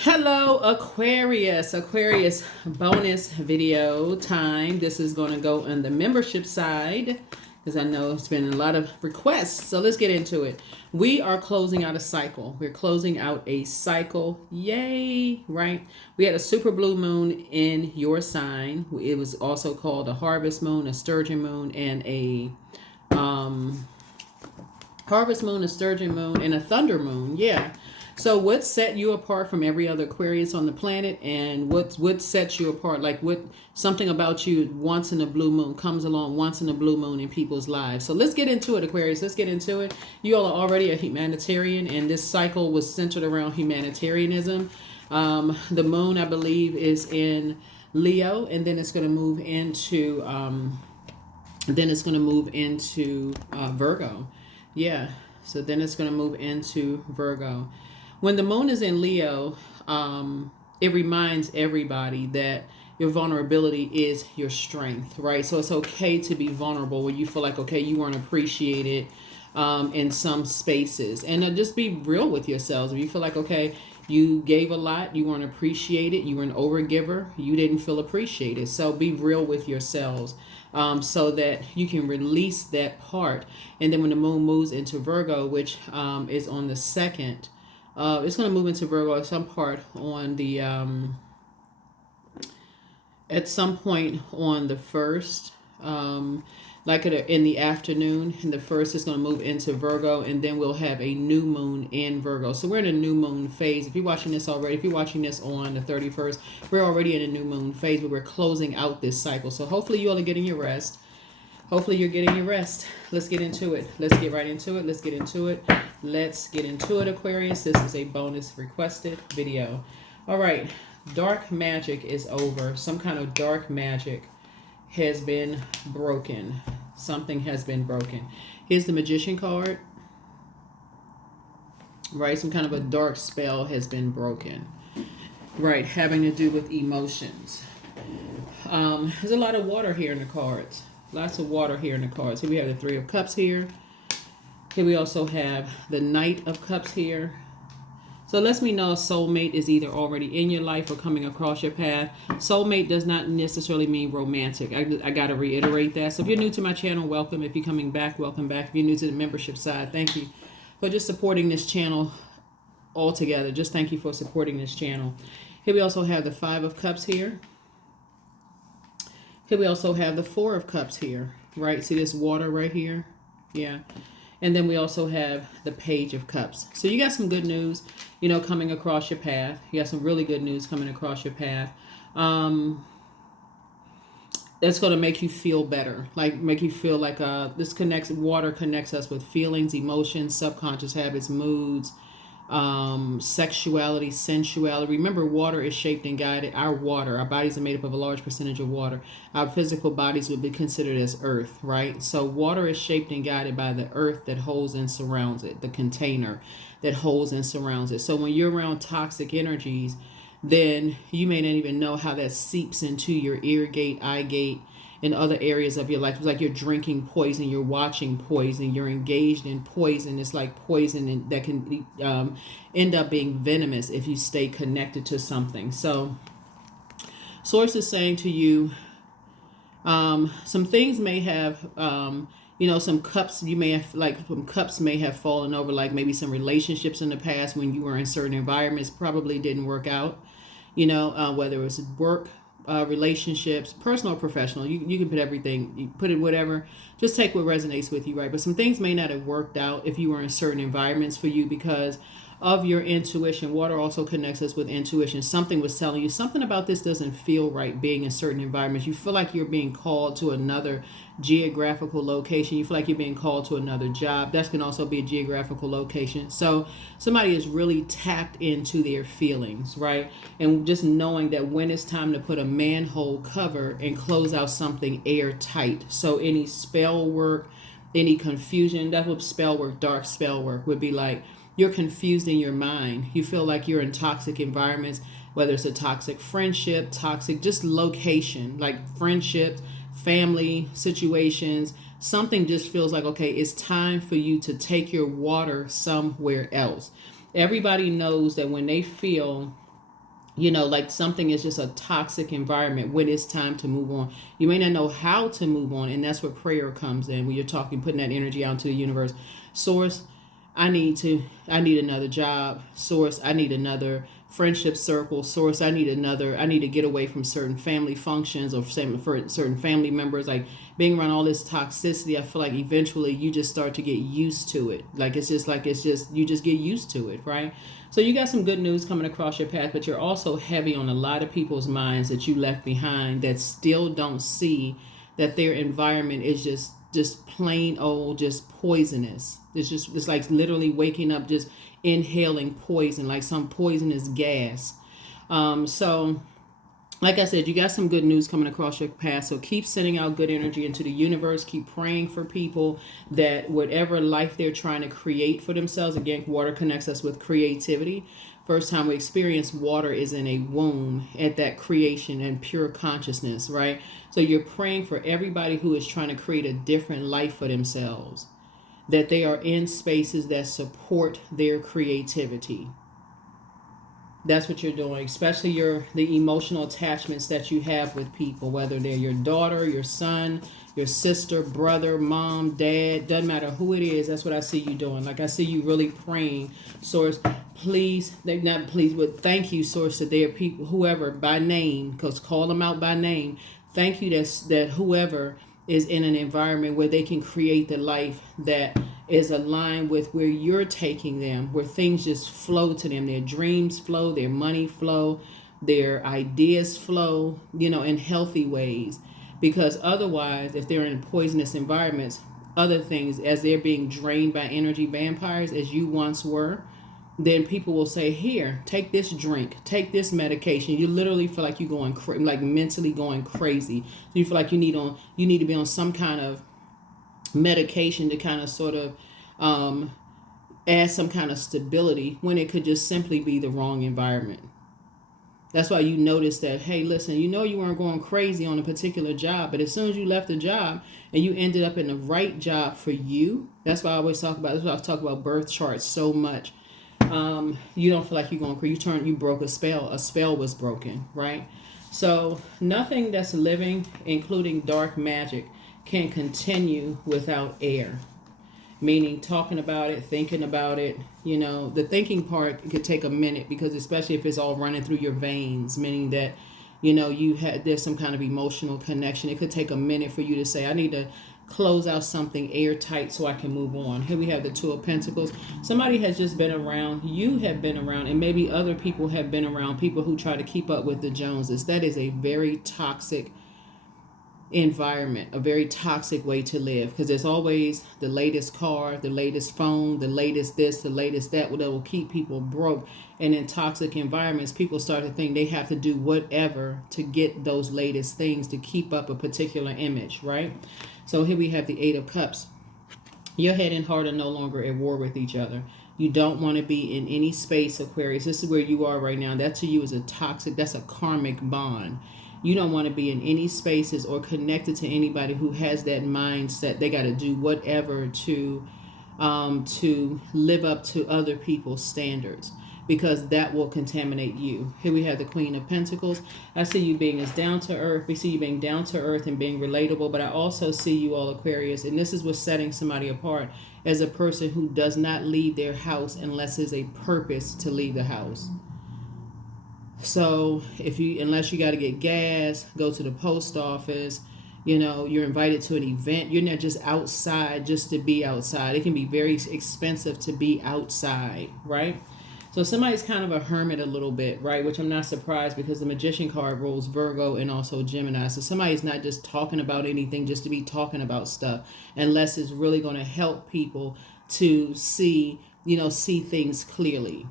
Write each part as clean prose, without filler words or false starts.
Hello, Aquarius. Aquarius bonus video time. This is going to go on the membership side because I know it's been a lot of requests. So let's get into it. We are closing out a cycle. We're closing out a cycle. Yay, right? We had a super blue moon in your sign. It was also called a harvest moon, a sturgeon moon, and a harvest moon, a sturgeon moon, and a thunder moon. Yeah. So what set you apart from every other Aquarius on the planet, and what sets you apart? Like what something about you once in a blue moon comes along once in a blue moon in people's lives. So let's get into it, Aquarius. Let's get into it. You all are already a humanitarian, and this cycle was centered around humanitarianism. The moon, I believe, is in Leo, and then it's going to move into Virgo. Yeah. So then it's going to move into Virgo. When the moon is in Leo, it reminds everybody that your vulnerability is your strength, right? So it's okay to be vulnerable when you feel like, okay, you weren't appreciated in some spaces. And just be real with yourselves. If you feel like, okay, you gave a lot, you weren't appreciated, you were an overgiver, you didn't feel appreciated. So be real with yourselves. So that you can release that part. And then when the moon moves into Virgo, which is on the 2nd, it's going to move into Virgo at some part on the at some point on the 1st, in the afternoon. And the 1st is going to move into Virgo, and then we'll have a new moon in Virgo. So we're in a new moon phase. If you're watching this already, if you're watching this on the 31st, we're already in a new moon phase, but we're closing out this cycle. So hopefully you all are getting your rest. Hopefully you're getting your rest. Let's get into it. Let's get right into it. Let's get into it. Let's get into it, Aquarius. This is a bonus requested video. All right. Dark magic is over. Some kind of dark magic has been broken. Something has been broken. Here's the Magician card. Right. Some kind of a dark spell has been broken. Right. Having to do with emotions. There's a lot of water here in the cards. Lots of water here in the cards. Here we have the Three of Cups here. Here we also have the Knight of Cups here. So it lets me know a soulmate is either already in your life or coming across your path. Soulmate does not necessarily mean romantic. I got to reiterate that. So if you're new to my channel, welcome. If you're coming back, welcome back. If you're new to the membership side, thank you for just supporting this channel altogether. Just thank you for supporting this channel. Here we also have the Five of Cups here. Here we also have the Four of Cups here, right? See this water right here? Yeah. And then we also have the Page of Cups. So you got some good news, coming across your path. You got some really good news coming across your path. That's going to make you feel better. Like make you feel like water connects us with feelings, emotions, subconscious habits, moods, sexuality, sensuality. Remember, water is shaped and guided. Our bodies are made up of a large percentage of water. Our physical bodies would be considered as earth, right? So water is shaped and guided by the earth that holds and surrounds it, the container that holds and surrounds it. So when you're around toxic energies, then you may not even know how that seeps into your ear gate, eye gate, in other areas of your life. It's like you're drinking poison, you're watching poison, you're engaged in poison. It's like poison that can end up being venomous if you stay connected to something. So Source is saying to you, some things may have, some cups you may have, some cups may have fallen over, like maybe some relationships in the past when you were in certain environments probably didn't work out, whether it was work, relationships, personal or professional. You can put everything, you put it whatever, just take what resonates with you, right? But some things may not have worked out if you were in certain environments for you because of your intuition. Water also connects us with intuition. Something was telling you something about this doesn't feel right being in certain environments. You feel like you're being called to another geographical location. You feel like you're being called to another job. That can also be a geographical location. So somebody is really tapped into their feelings, right? And just knowing that when it's time to put a manhole cover and close out something airtight. So any spell work, any confusion, that's what spell work, dark spell work would be like. You're confused in your mind. You feel like you're in toxic environments, whether it's a toxic friendship, toxic just location, like friendships, family situations. Something just feels like, okay, it's time for you to take your water somewhere else. Everybody knows that when they feel like something is just a toxic environment when it's time to move on. You may not know how to move on, and that's where prayer comes in. When you're talking, putting that energy out to the universe. Source, I need another job. Source, I need another friendship circle. Source, I need to get away from certain family functions or for certain family members. Like being around all this toxicity, I feel like eventually you just start to get used to it. You just get used to it, right? So you got some good news coming across your path, but you're also heavy on a lot of people's minds that you left behind that still don't see that their environment is just plain old, just poisonous. It's like literally waking up just inhaling poison, like some poisonous gas. So like I said, you got some good news coming across your path. So keep sending out good energy into the universe. Keep praying for people that whatever life they're trying to create for themselves. Again, water connects us with creativity. First time we experience water is in a womb at that creation and pure consciousness, right? So you're praying for everybody who is trying to create a different life for themselves, that they are in spaces that support their creativity. That's what you're doing, especially the emotional attachments that you have with people, whether they're your daughter, your son, your sister, brother, mom, dad, doesn't matter who it is. That's what I see you doing. Like I see you really praying, Source, please, they not please, but thank you, Source, that they are people, whoever by name, because call them out by name. Thank you that whoever is in an environment where they can create the life that is aligned with where you're taking them, where things just flow to them, their dreams flow, their money flow, their ideas flow, in healthy ways. Because otherwise, if they're in poisonous environments, other things, as they're being drained by energy vampires, as you once were, then people will say, here, take this drink, take this medication. You literally feel like you're going like mentally going crazy. So you feel like you need to be on some kind of medication to kind of sort of add some kind of stability, when it could just simply be the wrong environment. That's why you notice that, hey, listen, you weren't going crazy on a particular job, but as soon as you left the job and you ended up in the right job for you, that's why I always talk about, that's why I talk about birth charts so much. You don't feel like you're going crazy. You broke a spell was broken, right? So nothing that's living, including dark magic, can continue without air. Meaning talking about it, thinking about it. The thinking part could take a minute, because especially if it's all running through your veins, meaning that there's some kind of emotional connection. It could take a minute for you to say, I need to close out something airtight so I can move on. Here we have the Two of Pentacles. Somebody has just been around, you have been around, and maybe other people have been around, people who try to keep up with the Joneses. That is a very toxic environment, a very toxic way to live, because there's always the latest car, the latest phone, the latest this, the latest that will keep people broke. And in toxic environments, people start to think they have to do whatever to get those latest things to keep up a particular image, right? So here we have the Eight of Cups. Your head and heart are no longer at war with each other. You don't want to be in any space, Aquarius. This is where you are right now. That to you is that's a karmic bond. You don't want to be in any spaces or connected to anybody who has that mindset. They got to do whatever to live up to other people's standards, because that will contaminate you. Here we have the Queen of Pentacles. I see you being as down to earth. We see you being down to earth and being relatable, but I also see you all, Aquarius, and this is what's setting somebody apart, as a person who does not leave their house unless there's a purpose to leave the house. So unless you got to get gas, go to the post office, you're invited to an event, you're not just outside just to be outside. It can be very expensive to be outside, right? So somebody's kind of a hermit a little bit, right? Which I'm not surprised, because the Magician card rules Virgo and also Gemini. So somebody's not just talking about anything just to be talking about stuff, unless it's really going to help people to see things clearly.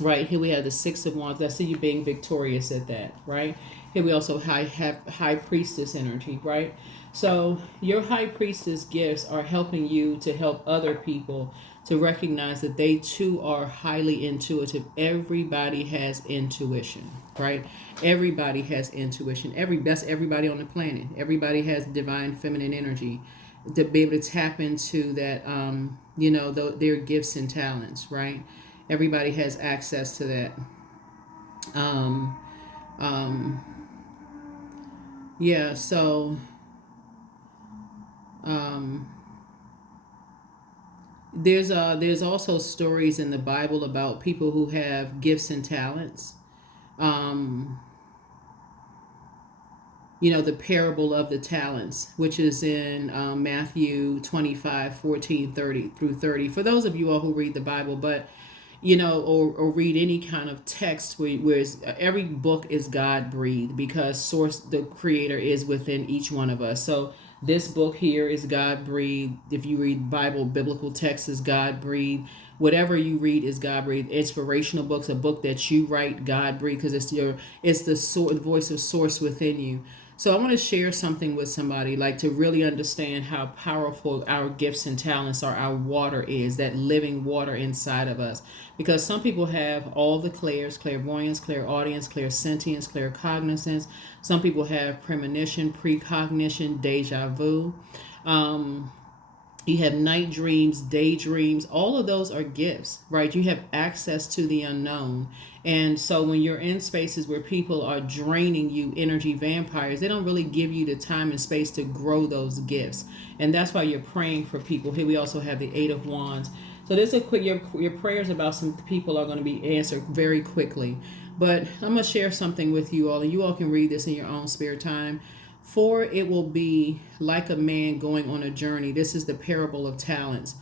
Right, here we have the Six of Wands. I see you being victorious at that, right? Here we also have High Priestess energy, right? So your High Priestess gifts are helping you to help other people to recognize that they too are highly intuitive. Everybody has intuition, right? Everybody has intuition. That's everybody on the planet. Everybody has divine feminine energy to be able to tap into that, their gifts and talents, right? Everybody has access to that. Um, um, yeah, so um, there's also stories in the Bible about people who have gifts and talents. Um, the parable of the talents, which is in Matthew 25:14-30 through 30. For those of you all who read the Bible, but or read any kind of text where every book is God breathed, because the creator is within each one of us. So this book here is God breathed. If you read biblical text is God breathed. Whatever you read is God breathed. Inspirational books, a book that you write, God breathed, because it's the voice of source within you. So I want to share something with somebody, like to really understand how powerful our gifts and talents are, our water is, that living water inside of us. Because some people have all the clairs, clairvoyance, clairaudience, clairsentience, claircognizance. Some people have premonition, precognition, deja vu. You have night dreams, daydreams. All of those are gifts, right? You have access to the unknown. And so when you're in spaces where people are draining you, energy vampires, they don't really give you the time and space to grow those gifts. And that's why you're praying for people. Here we also have the Eight of Wands. So this is quick. Your prayers about some people are going to be answered very quickly. But I'm going to share something with you all, and you all can read this in your own spare time. For it will be like a man going on a journey. This is the parable of talents.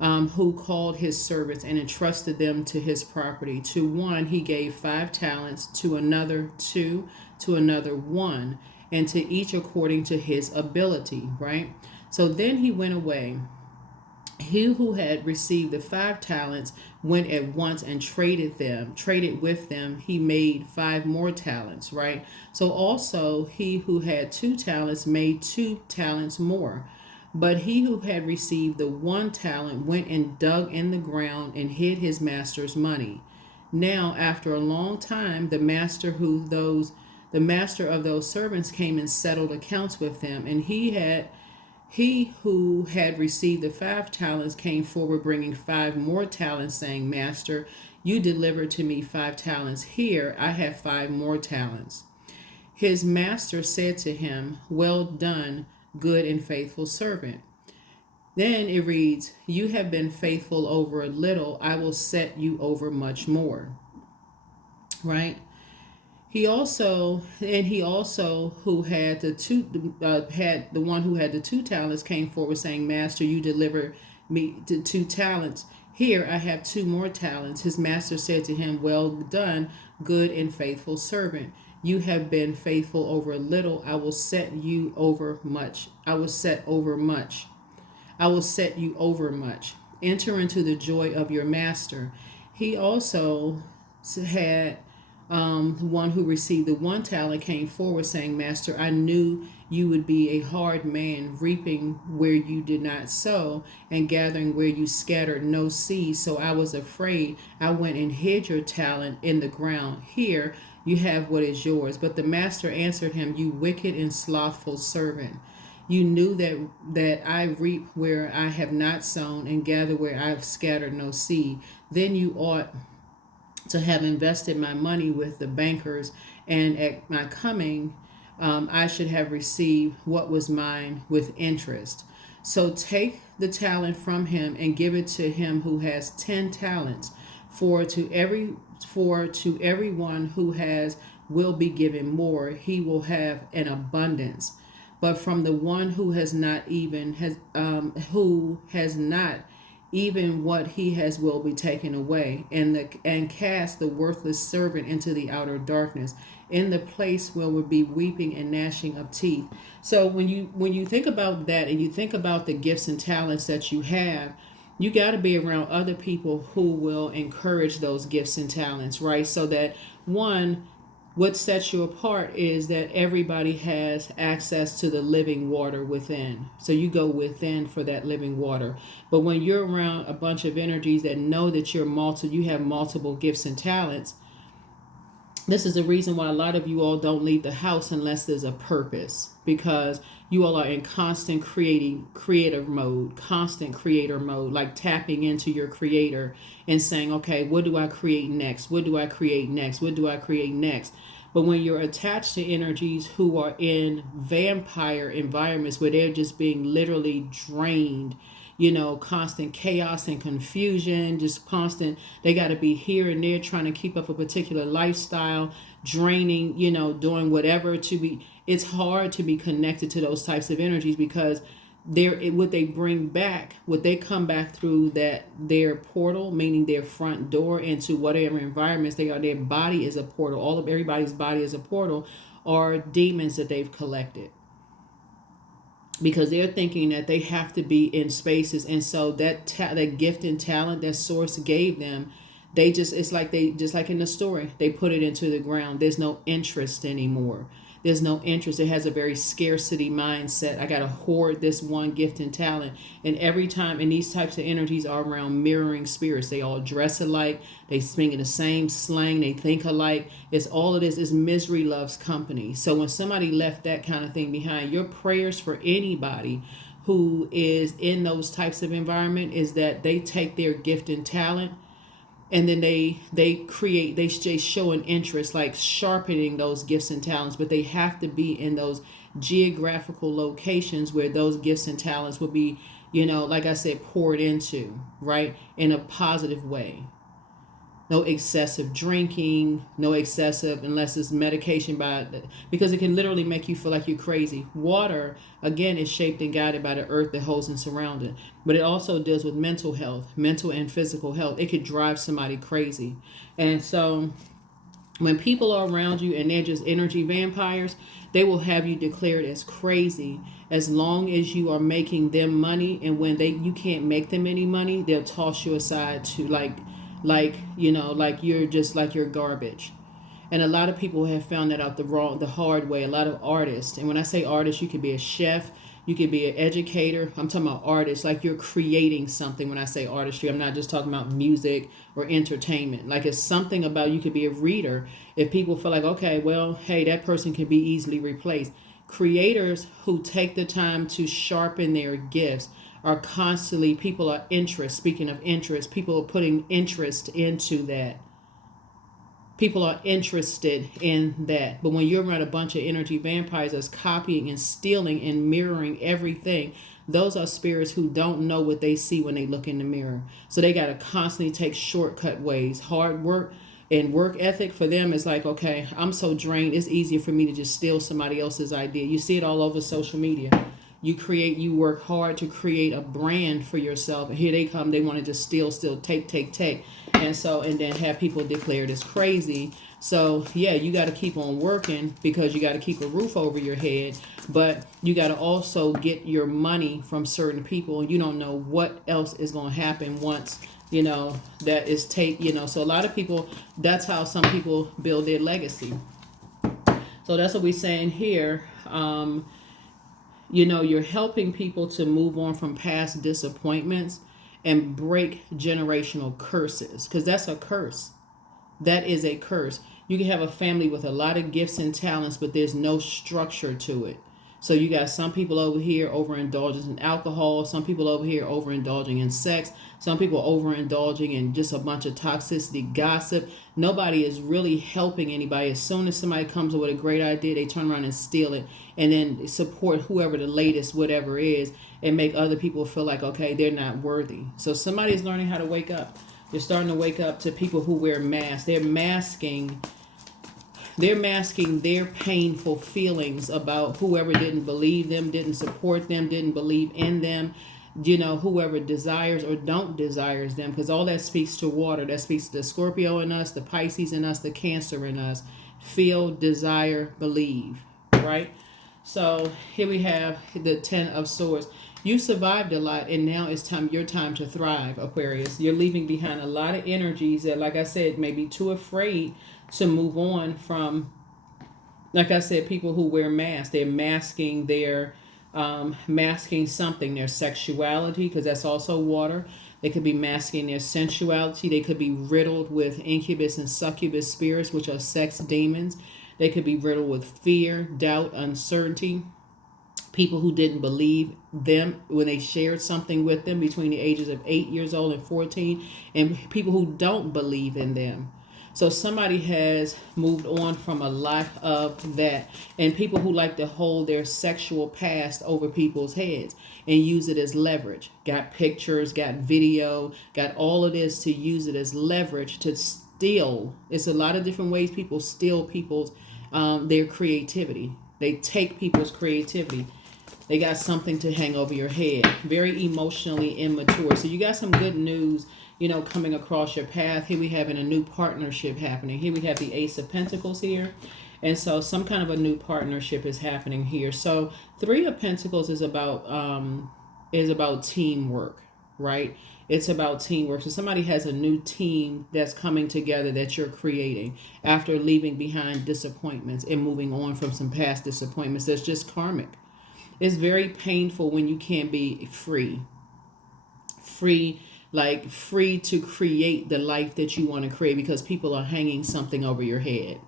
Who called his servants and entrusted them to his property. To one he gave 5 talents, to another 2, to another 1, and to each according to his ability, right? So then he went away. He who had received the 5 talents went at once and traded with them. He made 5 more talents, right? So also he who had 2 talents made 2 talents more. But he who had received the 1 talent went and dug in the ground and hid his master's money. Now after a long time, the master of those servants came and settled accounts with them, and he who had received the 5 talents came forward, bringing 5 more talents, saying, Master, you delivered to me 5 talents. Here, I have 5 more talents. His master said to him, Well done, good and faithful servant. Then it reads, You have been faithful over a little, I will set you over much more. Right? He also who had the one who had the 2 talents came forward, saying, Master, you delivered me the 2 talents. Here I have 2 more talents. His master said to him, Well done, good and faithful servant. You have been faithful over a little. I will set you over much. I will set you over much. Enter into the joy of your master. He also had the one who received the 1 talent came forward, saying, Master, I knew you would be a hard man, reaping where you did not sow and gathering where you scattered no seed. So I was afraid. I went and hid your talent in the ground. Here you have what is yours. But the master answered him, You wicked and slothful servant. You knew that I reap where I have not sown and gather where I have scattered no seed. Then you ought to have invested my money with the bankers, and at my coming, I should have received what was mine with interest. So take the talent from him and give it to him who has 10 talents. For to everyone who has will be given more; he will have an abundance. But from the one who has not, even what he has will be taken away, and cast the worthless servant into the outer darkness, in the place where will be weeping and gnashing of teeth. So when you think about that, and you think about the gifts and talents that you have, you got to be around other people who will encourage those gifts and talents, right? So that one, what sets you apart is that everybody has access to the living water within. So you go within for that living water. But when you're around a bunch of energies that know that you have multiple gifts and talents, This is the reason why a lot of you all don't leave the house unless there's a purpose, because you all are in constant constant creator mode, like tapping into your creator and saying, okay, what do I create next? What do I create next? What do I create next? But when you're attached to energies who are in vampire environments where they're just being literally drained, constant chaos and confusion, just constant, they got to be here and there trying to keep up a particular lifestyle, draining, doing whatever to be, it's hard to be connected to those types of energies, because what they bring back, what they come back through their portal, meaning their front door into whatever environments they are, their body is a portal, everybody's body is a portal, are demons that they've collected, because they're thinking that they have to be in spaces, and so that gift and talent that source gave them, it's like just like in the story, they put it into the ground. There's no interest anymore. There's no interest. It has a very scarcity mindset. I got to hoard this one gift and talent. And every time, and these types of energies are around mirroring spirits. They all dress alike. They speak in the same slang. They think alike. It's all of this is misery loves company. So when somebody left that kind of thing behind, your prayers for anybody who is in those types of environment is that they take their gift and talent, and then they show an interest, like sharpening those gifts and talents, but they have to be in those geographical locations where those gifts and talents will be, like I said, poured into, right, in a positive way. No excessive drinking, no excessive, unless it's medication, because it can literally make you feel like you're crazy. Water, again, is shaped and guided by the earth that holds and surrounds it. But it also deals with mental health, mental and physical health. It could drive somebody crazy. And so when people are around you and they're just energy vampires, they will have you declared as crazy as long as you are making them money. And when you can't make them any money, they'll toss you aside to like you're garbage. And a lot of people have found that out the hard way. A lot of artists, and when I say artists, you could be a chef, you could be an educator. I'm talking about artists, like you're creating something. When I say artistry, I'm not just talking about music or entertainment. Like it's something about, you could be a reader. If people feel like, okay, well, hey, that person can be easily replaced. Creators who take the time to sharpen their gifts are constantly, speaking of interest, people are putting interest into that. People are interested in that. But when you're around a bunch of energy vampires that's copying and stealing and mirroring everything, those are spirits who don't know what they see when they look in the mirror. So they got to constantly take shortcut ways. Hard work and work ethic for them is like, okay, I'm so drained, it's easier for me to just steal somebody else's idea. You see it all over social media. You work hard to create a brand for yourself, and here they come, they want to just steal, take. And then have people declared as crazy. So yeah, you got to keep on working, because you got to keep a roof over your head, but you got to also get your money from certain people, and you don't know what else is going to happen once, that is so a lot of people, that's how some people build their legacy. So that's what we're saying here. You're helping people to move on from past disappointments and break generational curses, because that's a curse. That is a curse. You can have a family with a lot of gifts and talents, but there's no structure to it. So you got some people over here overindulging in alcohol, some people over here overindulging in sex, some people overindulging in just a bunch of toxicity, gossip. Nobody is really helping anybody. As soon as somebody comes up with a great idea, they turn around and steal it, and then support whoever the latest whatever is, and make other people feel like, okay, they're not worthy. So somebody is learning how to wake up. They're starting to wake up to people who wear masks. They're masking their painful feelings about whoever didn't believe them, didn't support them, didn't believe in them, whoever desires or don't desires them, because all that speaks to water. That speaks to the Scorpio in us, the Pisces in us, the Cancer in us. Feel, desire, believe, right? So here we have the 10 of Swords. You survived a lot, and now it's your time to thrive, Aquarius. You're leaving behind a lot of energies that, like I said, may be too afraid to move on from. Like I said, people who wear masks, they're masking something, their sexuality, because that's also water. They could be masking their sensuality. They could be riddled with incubus and succubus spirits, which are sex demons. They could be riddled with fear, doubt, uncertainty. People who didn't believe them when they shared something with them between the ages of 8 years old and 14, and people who don't believe in them. So somebody has moved on from a lot of that. And people who like to hold their sexual past over people's heads and use it as leverage. Got pictures, got video, got all of this to use it as leverage to steal. It's a lot of different ways people steal people's their creativity. They take people's creativity. They got something to hang over your head. Very emotionally immature. So you got some good news, coming across your path. Here we have a new partnership happening. Here we have the Ace of Pentacles here. And so some kind of a new partnership is happening here. So Three of Pentacles is about teamwork, right? It's about teamwork. So somebody has a new team that's coming together that you're creating after leaving behind disappointments and moving on from some past disappointments. That's just karmic. It's very painful when you can't be free. Like free to create the life that you want to create because people are hanging something over your head,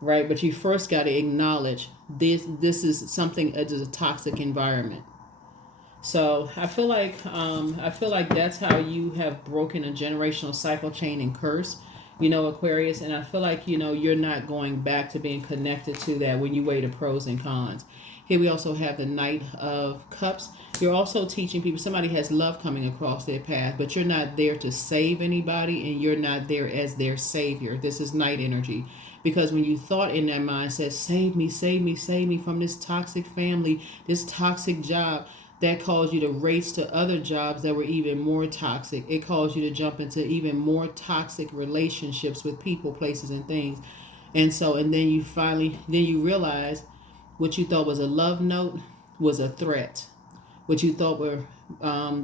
right? But you first got to acknowledge this is something that is a toxic environment. So I feel like that's how you have broken a generational cycle chain and curse, Aquarius. And I feel like, you're not going back to being connected to that when you weigh the pros and cons. Here we also have the Knight of Cups. You're also teaching people, somebody has love coming across their path, but you're not there to save anybody and you're not there as their savior. This is Knight energy. Because when you thought in that mindset, save me, save me, save me from this toxic family, this toxic job, that caused you to race to other jobs that were even more toxic. It caused you to jump into even more toxic relationships with people, places, and things. And then you realize what you thought was a love note was a threat. What you thought were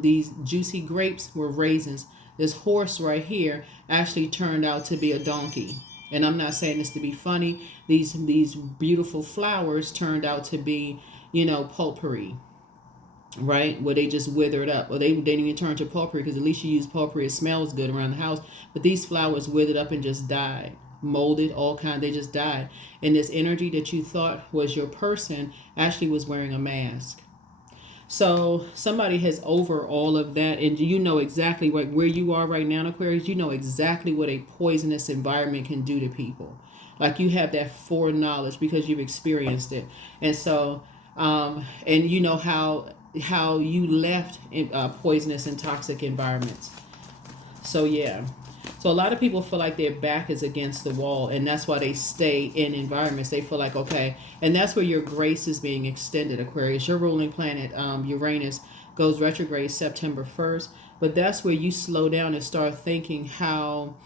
these juicy grapes were raisins. This horse right here actually turned out to be a donkey. And I'm not saying this to be funny. These beautiful flowers turned out to be, potpourri. Right? Where they just withered up. Well, they didn't even turn to potpourri because at least you use potpourri. It smells good around the house. But these flowers withered up and just died. Molded, all kinds. They just died. And this energy that you thought was your person actually was wearing a mask. So somebody has over all of that, and you know exactly where you are right now, Aquarius. You know exactly what a poisonous environment can do to people. Like you have that foreknowledge because you've experienced it. And so, and you know how you left in poisonous and toxic environments. So yeah. So a lot of people feel like their back is against the wall, and that's why they stay in environments. They feel like, okay, and that's where your grace is being extended, Aquarius. Your ruling planet, Uranus, goes retrograde September 1st, but that's where you slow down and start thinking how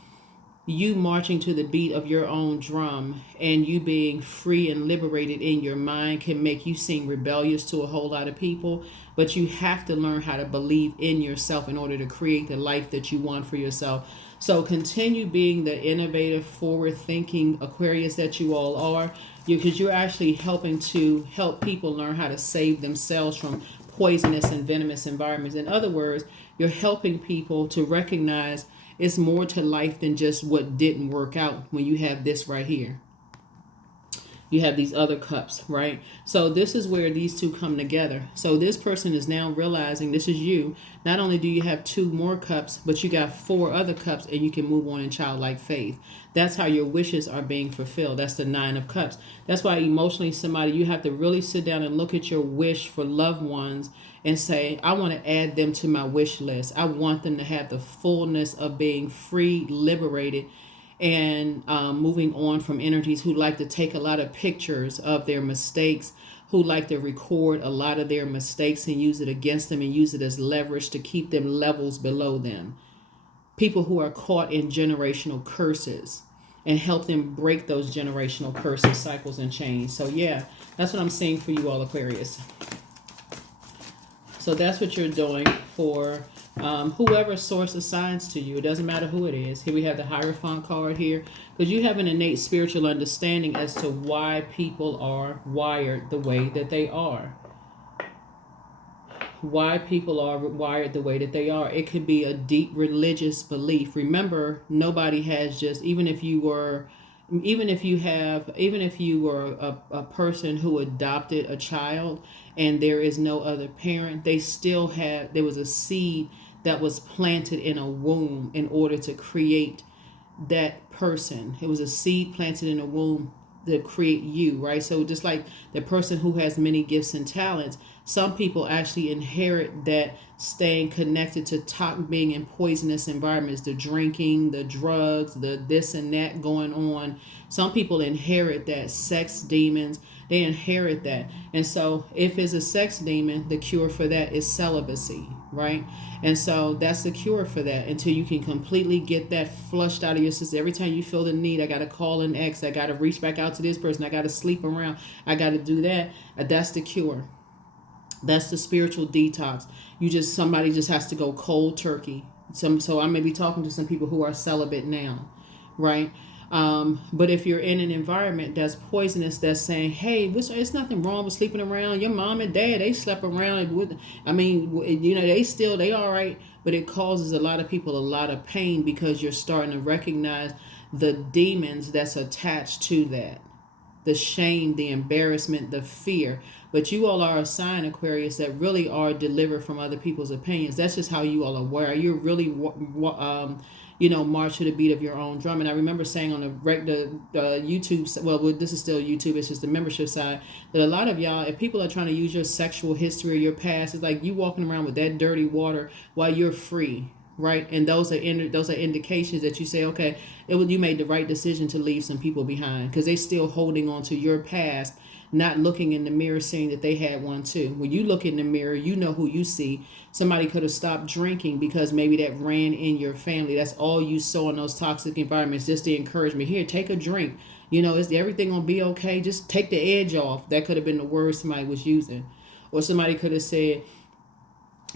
you marching to the beat of your own drum and you being free and liberated in your mind can make you seem rebellious to a whole lot of people, but you have to learn how to believe in yourself in order to create the life that you want for yourself. So continue being the innovative, forward-thinking Aquarius that you all are, because you're actually helping to help people learn how to save themselves from poisonous and venomous environments. In other words, you're helping people to recognize it's more to life than just what didn't work out when you have this right here. You have these other cups, right? So this is where these two come together. So this person is now realizing this is you. Not only do you have 2 more cups, but you got 4 other cups and you can move on in childlike faith. That's how your wishes are being fulfilled. That's the 9 of cups. That's why emotionally you have to really sit down and look at your wish for loved ones and say, I want to add them to my wish list. I want them to have the fullness of being free, liberated, and moving on from energies who like to take a lot of pictures of their mistakes, who like to record a lot of their mistakes and use it against them and use it as leverage to keep them levels below them. People who are caught in generational curses and help them break those generational curses, cycles, and chains. So yeah, that's what I'm seeing for you all, Aquarius. So that's what you're doing for whoever source assigns to you. It doesn't matter who it is. Here we have the Hierophant card here, because you have an innate spiritual understanding as to why people are wired the way that they are. why people are wired the way that they are. It could be a deep religious belief. Remember, nobody has just, even if you were a person who adopted a child and there is no other parent, there was a seed that was planted in a womb in order to create that person. It was a seed planted in a womb to create you, right? So just like the person who has many gifts and talents, some people actually inherit that, staying connected to being in poisonous environments, the drinking, the drugs, the this and that going on. Some people inherit that. Sex demons, they inherit that. And so if it's a sex demon, the cure for that is celibacy, right? And so that's the cure for that, until you can completely get that flushed out of your system. Every time you feel the need, I got to call an ex, I got to reach back out to this person, I got to sleep around, I got to do that. That's the cure. That's the spiritual detox. Somebody just has to go cold turkey. So I may be talking to some people who are celibate now, right? But if you're in an environment that's poisonous, that's saying, hey, it's nothing wrong with sleeping around. Your mom and dad, they slept around with, they all right. But it causes a lot of people a lot of pain, because you're starting to recognize the demons that's attached to that. The shame, the embarrassment, the fear. But you all are a sign, Aquarius, that really are delivered from other people's opinions. That's just how you all are aware. You're really, march to the beat of your own drum. And I remember saying on the YouTube, well, this is still YouTube, it's just the membership side, that a lot of y'all, if people are trying to use your sexual history or your past, it's like you walking around with that dirty water while you're free. Right, and those are indications that you say, okay, you made the right decision to leave some people behind, because they're still holding on to your past, not looking in the mirror, seeing that they had one too. When you look in the mirror, you know who you see. Somebody could have stopped drinking because maybe that ran in your family. That's all you saw in those toxic environments. Just the encouragement, here, take a drink. Is everything gonna be okay? Just take the edge off. That could have been the word somebody was using, or somebody could have said,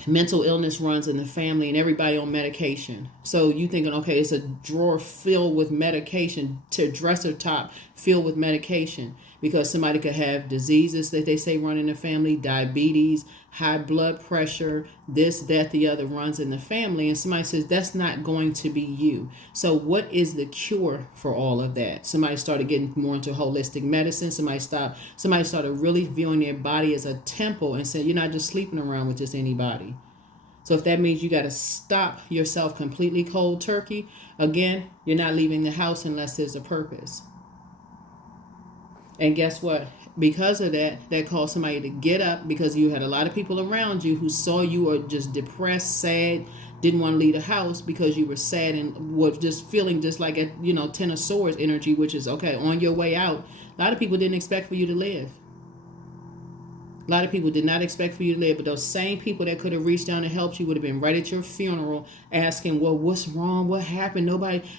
mental illness runs in the family and everybody on medication. So you thinking, okay, it's a drawer filled with medication, to dresser top filled with medication, because somebody could have diseases that they say run in the family, diabetes, high blood pressure, this, that, the other runs in the family. And somebody says, that's not going to be you. So what is the cure for all of that? Somebody started getting more into holistic medicine. Somebody started really viewing their body as a temple and said, you're not just sleeping around with just anybody. So if that means you got to stop yourself completely cold turkey, again, you're not leaving the house unless there's a purpose. And guess what? Because of that caused somebody to get up, because you had a lot of people around you who saw you were just depressed, sad, didn't want to leave the house because you were sad and was just feeling just like a, Ten of Swords energy, which is, okay, on your way out. A lot of people didn't expect for you to live. A lot of people did not expect for you to live, but those same people that could have reached down and helped you would have been right at your funeral asking, well, what's wrong? What happened?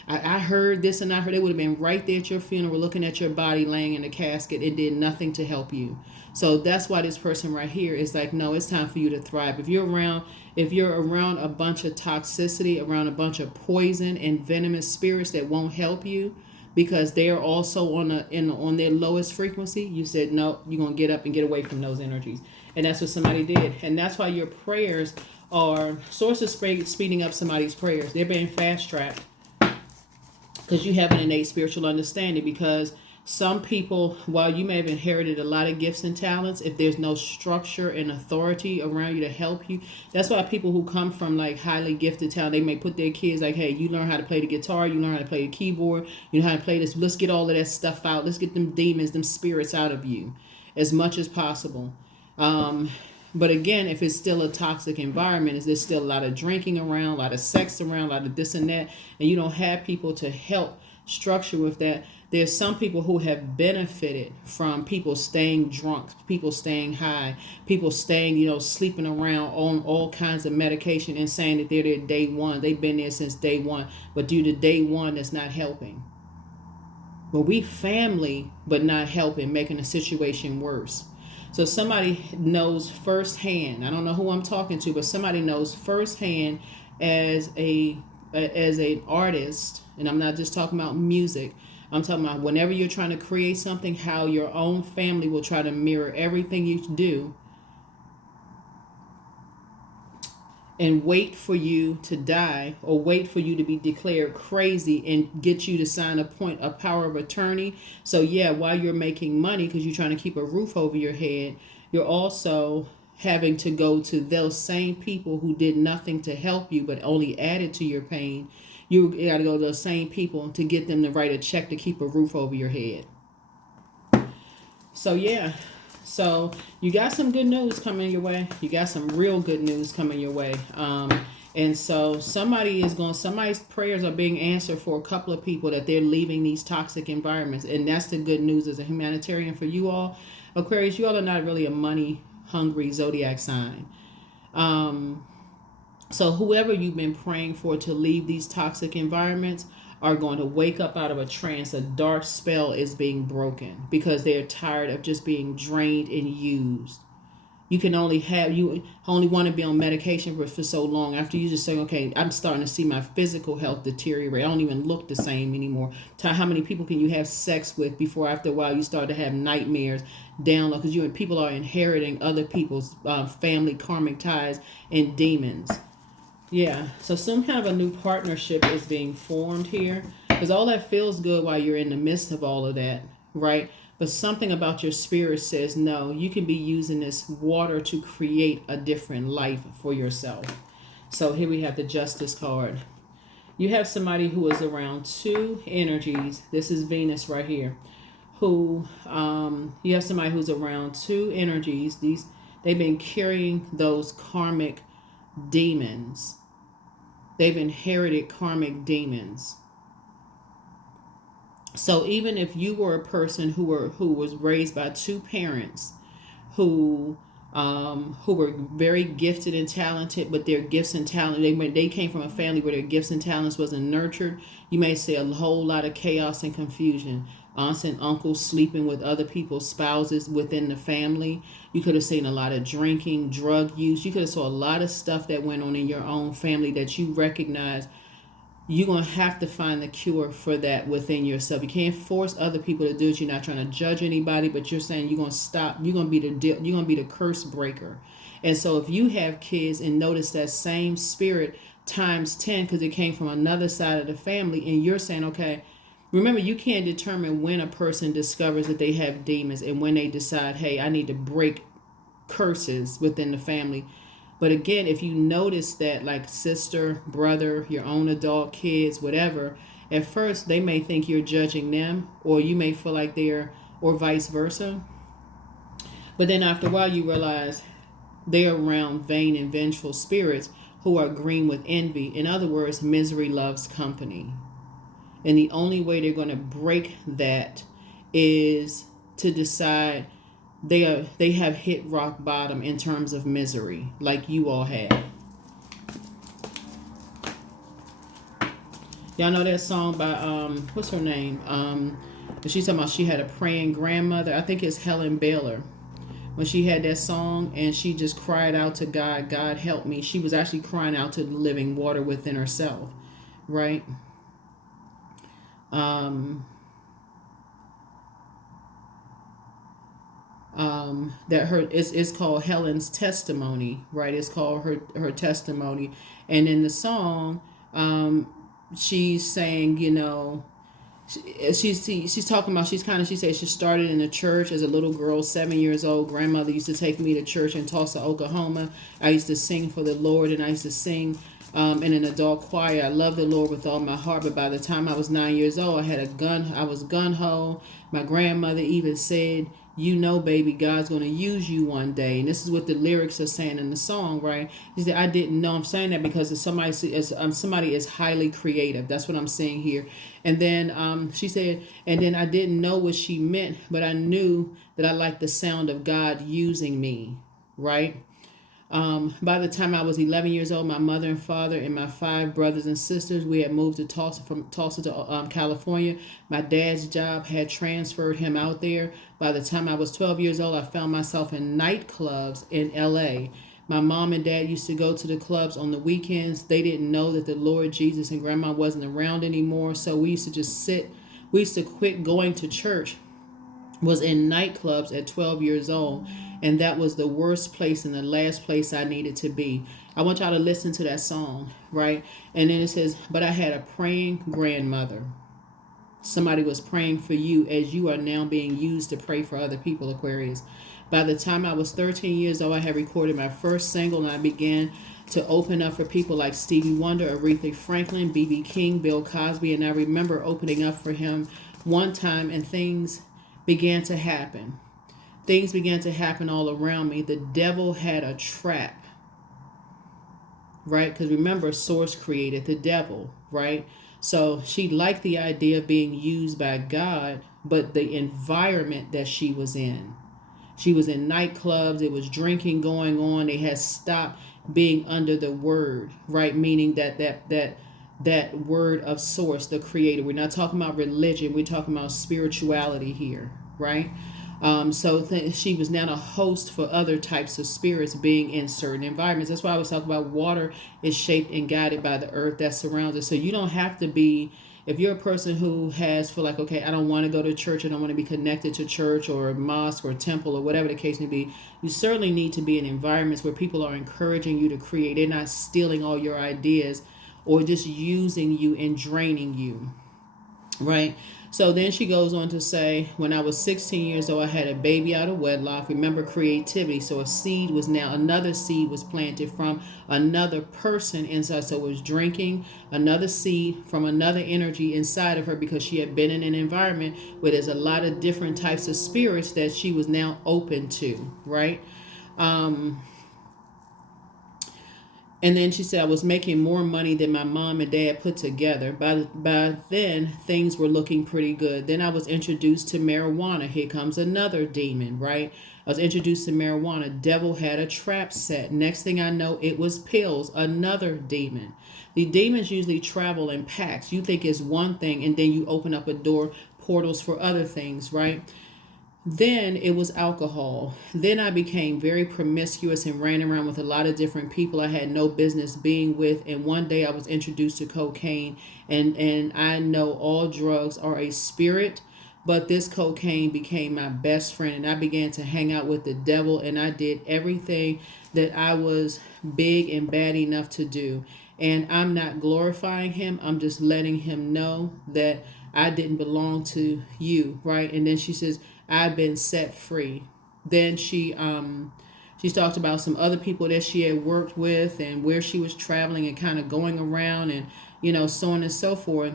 I heard this and I heard. They would have been right there at your funeral looking at your body laying in a casket and did nothing to help you. So that's why this person right here is like, no, it's time for you to thrive. If you're around a bunch of toxicity, around a bunch of poison and venomous spirits that won't help you, because they are also on their lowest frequency, you said, no, you're going to get up and get away from those energies. And that's what somebody did. And that's why your prayers are sources speeding up somebody's prayers. They're being fast-tracked because you have an innate spiritual understanding. Because some people, while you may have inherited a lot of gifts and talents, if there's no structure and authority around you to help you, that's why people who come from like highly gifted talent, they may put their kids like, hey, you learn how to play the guitar, you learn how to play the keyboard, you know how to play this, let's get all of that stuff out, let's get them demons, them spirits out of you as much as possible. But again, if it's still a toxic environment, is there's still a lot of drinking around, a lot of sex around, a lot of this and that, and you don't have people to help structure with that. There's some people who have benefited from people staying drunk, people staying high, people staying, sleeping around on all kinds of medication and saying that they're there day one. They've been there since day one. But due to day one, that's not helping. But we family, but not helping, making the situation worse. So somebody knows firsthand, I don't know who I'm talking to, but somebody knows firsthand as an artist, and I'm not just talking about music, I'm talking about whenever you're trying to create something, how your own family will try to mirror everything you do and wait for you to die or wait for you to be declared crazy and get you to sign a power of attorney. So yeah, while you're making money because you're trying to keep a roof over your head, you're also having to go to those same people who did nothing to help you but only added to your pain. You got to go to those same people to get them to write a check to keep a roof over your head. So yeah, so you got some good news coming your way. You got some real good news coming your way. And so somebody's prayers are being answered for a couple of people that they're leaving these toxic environments. And that's the good news as a humanitarian for you all. Aquarius, you all are not really a money hungry zodiac sign. So whoever you've been praying for to leave these toxic environments are going to wake up out of a trance. A dark spell is being broken because they're tired of just being drained and used. You only want to be on medication for so long. After you just say, okay, I'm starting to see my physical health deteriorate. I don't even look the same anymore. How many people can you have sex with before after a while you start to have nightmares down low? Because people are inheriting other people's family karmic ties and demons. Yeah, so some kind of a new partnership is being formed here because all that feels good while you're in the midst of all of that, right? But something about your spirit says, no, you can be using this water to create a different life for yourself. So here we have the Justice card. You have somebody who is around two energies. This is Venus right here. You have somebody who's around two energies. They've been carrying those karmic demons. They've inherited karmic demons. So even if you were a person who was raised by two parents who were very gifted and talented, but their gifts and talent they came from a family where their gifts and talents wasn't nurtured, you may see a whole lot of chaos and confusion. Aunts and uncles sleeping with other people's spouses within the family. You could have seen a lot of drinking, drug use. You could have saw a lot of stuff that went on in your own family that you recognize. You're going to have to find the cure for that within yourself. You can't force other people to do it. You're not trying to judge anybody, but you're saying you're going to stop. You're going to be the curse breaker. And so if you have kids and notice that same spirit times 10 because it came from another side of the family, and you're saying, okay, remember, you can't determine when a person discovers that they have demons and when they decide, hey, I need to break curses within the family. But again, if you notice that, like sister, brother, your own adult kids, whatever, at first they may think you're judging them, or you may feel like or vice versa. But then after a while, you realize they're around vain and vengeful spirits who are green with envy. In other words, misery loves company. And the only way they're going to break that is to decide they have hit rock bottom in terms of misery, like you all have. Y'all know that song by what's her name? She's talking about she had a praying grandmother. I think it's Helen Baylor. When she had that song and she just cried out to God, God help me. She was actually crying out to the living water within herself, right? That it's called Helen's testimony, right? It's called her testimony. And in the song, she's saying, she's talking about, she says she started in the church as a little girl, 7 years old. Grandmother used to take me to church in Tulsa, Oklahoma. I used to sing for the Lord, and I used to sing in an adult choir. I loved the Lord with all my heart, but by the time I was 9 years old, I was gun-ho. My grandmother even said, baby, God's going to use you one day. And this is what the lyrics are saying in the song, right? She said, I didn't know. I'm saying that because somebody is highly creative. That's what I'm saying here. And then she said, and then I didn't know what she meant, but I knew that I liked the sound of God using me, right? By the time I was 11 years old, my mother and father and my 5 brothers and sisters, we had moved to Tulsa, from Tulsa to California. My dad's job had transferred him out there. By the time I was 12 years old, I found myself in nightclubs in LA. My mom and dad used to go to the clubs on the weekends. They didn't know that the Lord Jesus and grandma wasn't around anymore. So we used to just sit. We used to quit going to church was in nightclubs at 12 years old, and that was the worst place and the last place I needed to be. I want y'all to listen to that song, right? And then it says, but I had a praying grandmother. Somebody was praying for you as you are now being used to pray for other people, Aquarius. By the time I was 13 years old, I had recorded my first single, and I began to open up for people like Stevie Wonder, Aretha Franklin, B.B. King, Bill Cosby, and I remember opening up for him one time, and things began to happen. Things began to happen all around me. The devil had a trap, right? Because remember, source created the devil, right? So she liked the idea of being used by God, but the environment that she was in. She was in nightclubs. It was drinking going on. They had stopped being under the word, right? Meaning that word of source, the creator. We're not talking about religion. We're talking about spirituality here, right? She was now a host for other types of spirits being in certain environments. That's why I always talk about water is shaped and guided by the earth that surrounds it. So you don't have to be, if you're a person who has feel like, okay, I don't want to go to church, I don't want to be connected to church or a mosque or temple or whatever the case may be, you certainly need to be in environments where people are encouraging you to create. They're not stealing all your ideas or just using you and draining you, right? So then she goes on to say, when I was 16 years old, I had a baby out of wedlock. Remember creativity. So another seed was planted from another person inside. So it was drinking, another seed from another energy inside of her, because she had been in an environment where there's a lot of different types of spirits that she was now open to, right? And then she said, I was making more money than my mom and dad put together. By then, things were looking pretty good. Then I was introduced to marijuana. Here comes another demon, right? I was introduced to marijuana. Devil had a trap set. Next thing I know, it was pills, another demon. The demons usually travel in packs. You think it's one thing, and then you open up a door, portals for other things, right? Then it was alcohol. Then I became very promiscuous and ran around with a lot of different people I had no business being with. And one day I was introduced to cocaine. And I know all drugs are a spirit, but this cocaine became my best friend. And I began to hang out with the devil. And I did everything that I was big and bad enough to do. And I'm not glorifying him. I'm just letting him know that I didn't belong to you, right? And then she says, I've been set free. Then she talked about some other people that she had worked with and where she was traveling and kind of going around and, so on and so forth.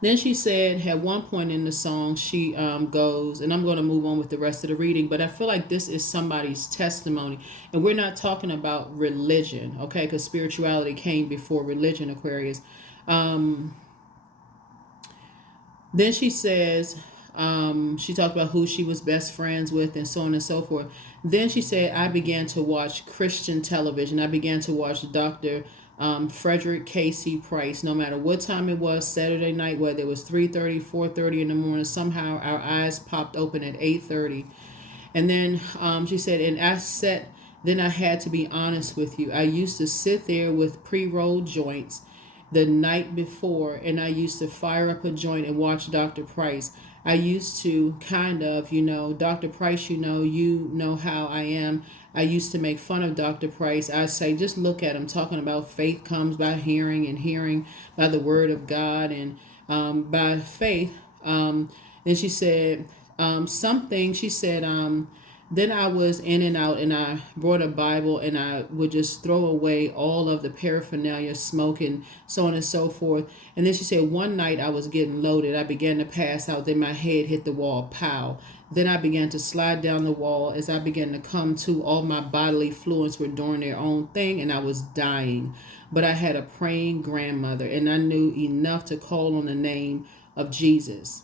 Then she said at one point in the song, she goes, and I'm going to move on with the rest of the reading, but I feel like this is somebody's testimony. And we're not talking about religion, okay, because spirituality came before religion, Aquarius. Then she says, she talked about who she was best friends with and so on and so forth. Then she said, I began to watch Christian television. I began to watch Dr. Frederick Casey Price. No matter what time it was, Saturday night, whether it was 3:30, 4:30 in the morning, somehow our eyes popped open at 8:30. And then she said, then I had to be honest with you. I used to sit there with pre-rolled joints the night before, and I used to fire up a joint and watch Dr. Price. I used to kind of, Dr. Price, you know how I am. I used to make fun of Dr. Price. I say, just look at him talking about faith comes by hearing, and hearing by the word of God, and by faith. Then she said then I was in and out, and I brought a Bible, and I would just throw away all of the paraphernalia, smoke, and so on and so forth. And then she said, one night I was getting loaded. I began to pass out. Then my head hit the wall. Pow. Then I began to slide down the wall. As I began to come to, all my bodily fluids were doing their own thing, and I was dying. But I had a praying grandmother, and I knew enough to call on the name of Jesus.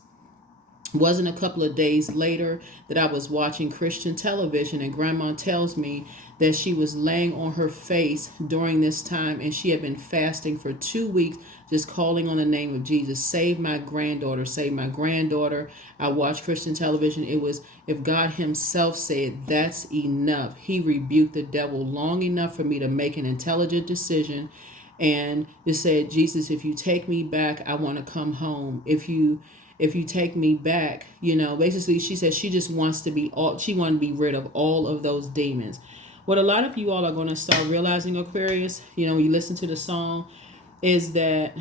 Wasn't a couple of days later that I was watching Christian television, and Grandma tells me that she was laying on her face during this time, and she had been fasting for 2 weeks, just calling on the name of Jesus. Save my granddaughter, save my granddaughter. I watched Christian television. It was, if God himself said, that's enough. He rebuked the devil long enough for me to make an intelligent decision, and just said, Jesus, if you take me back, I want to come home. if you take me back, basically she said she just wants to be all, she wanted to be rid of all of those demons. What a lot of you all are going to start realizing, Aquarius, when you listen to the song, is that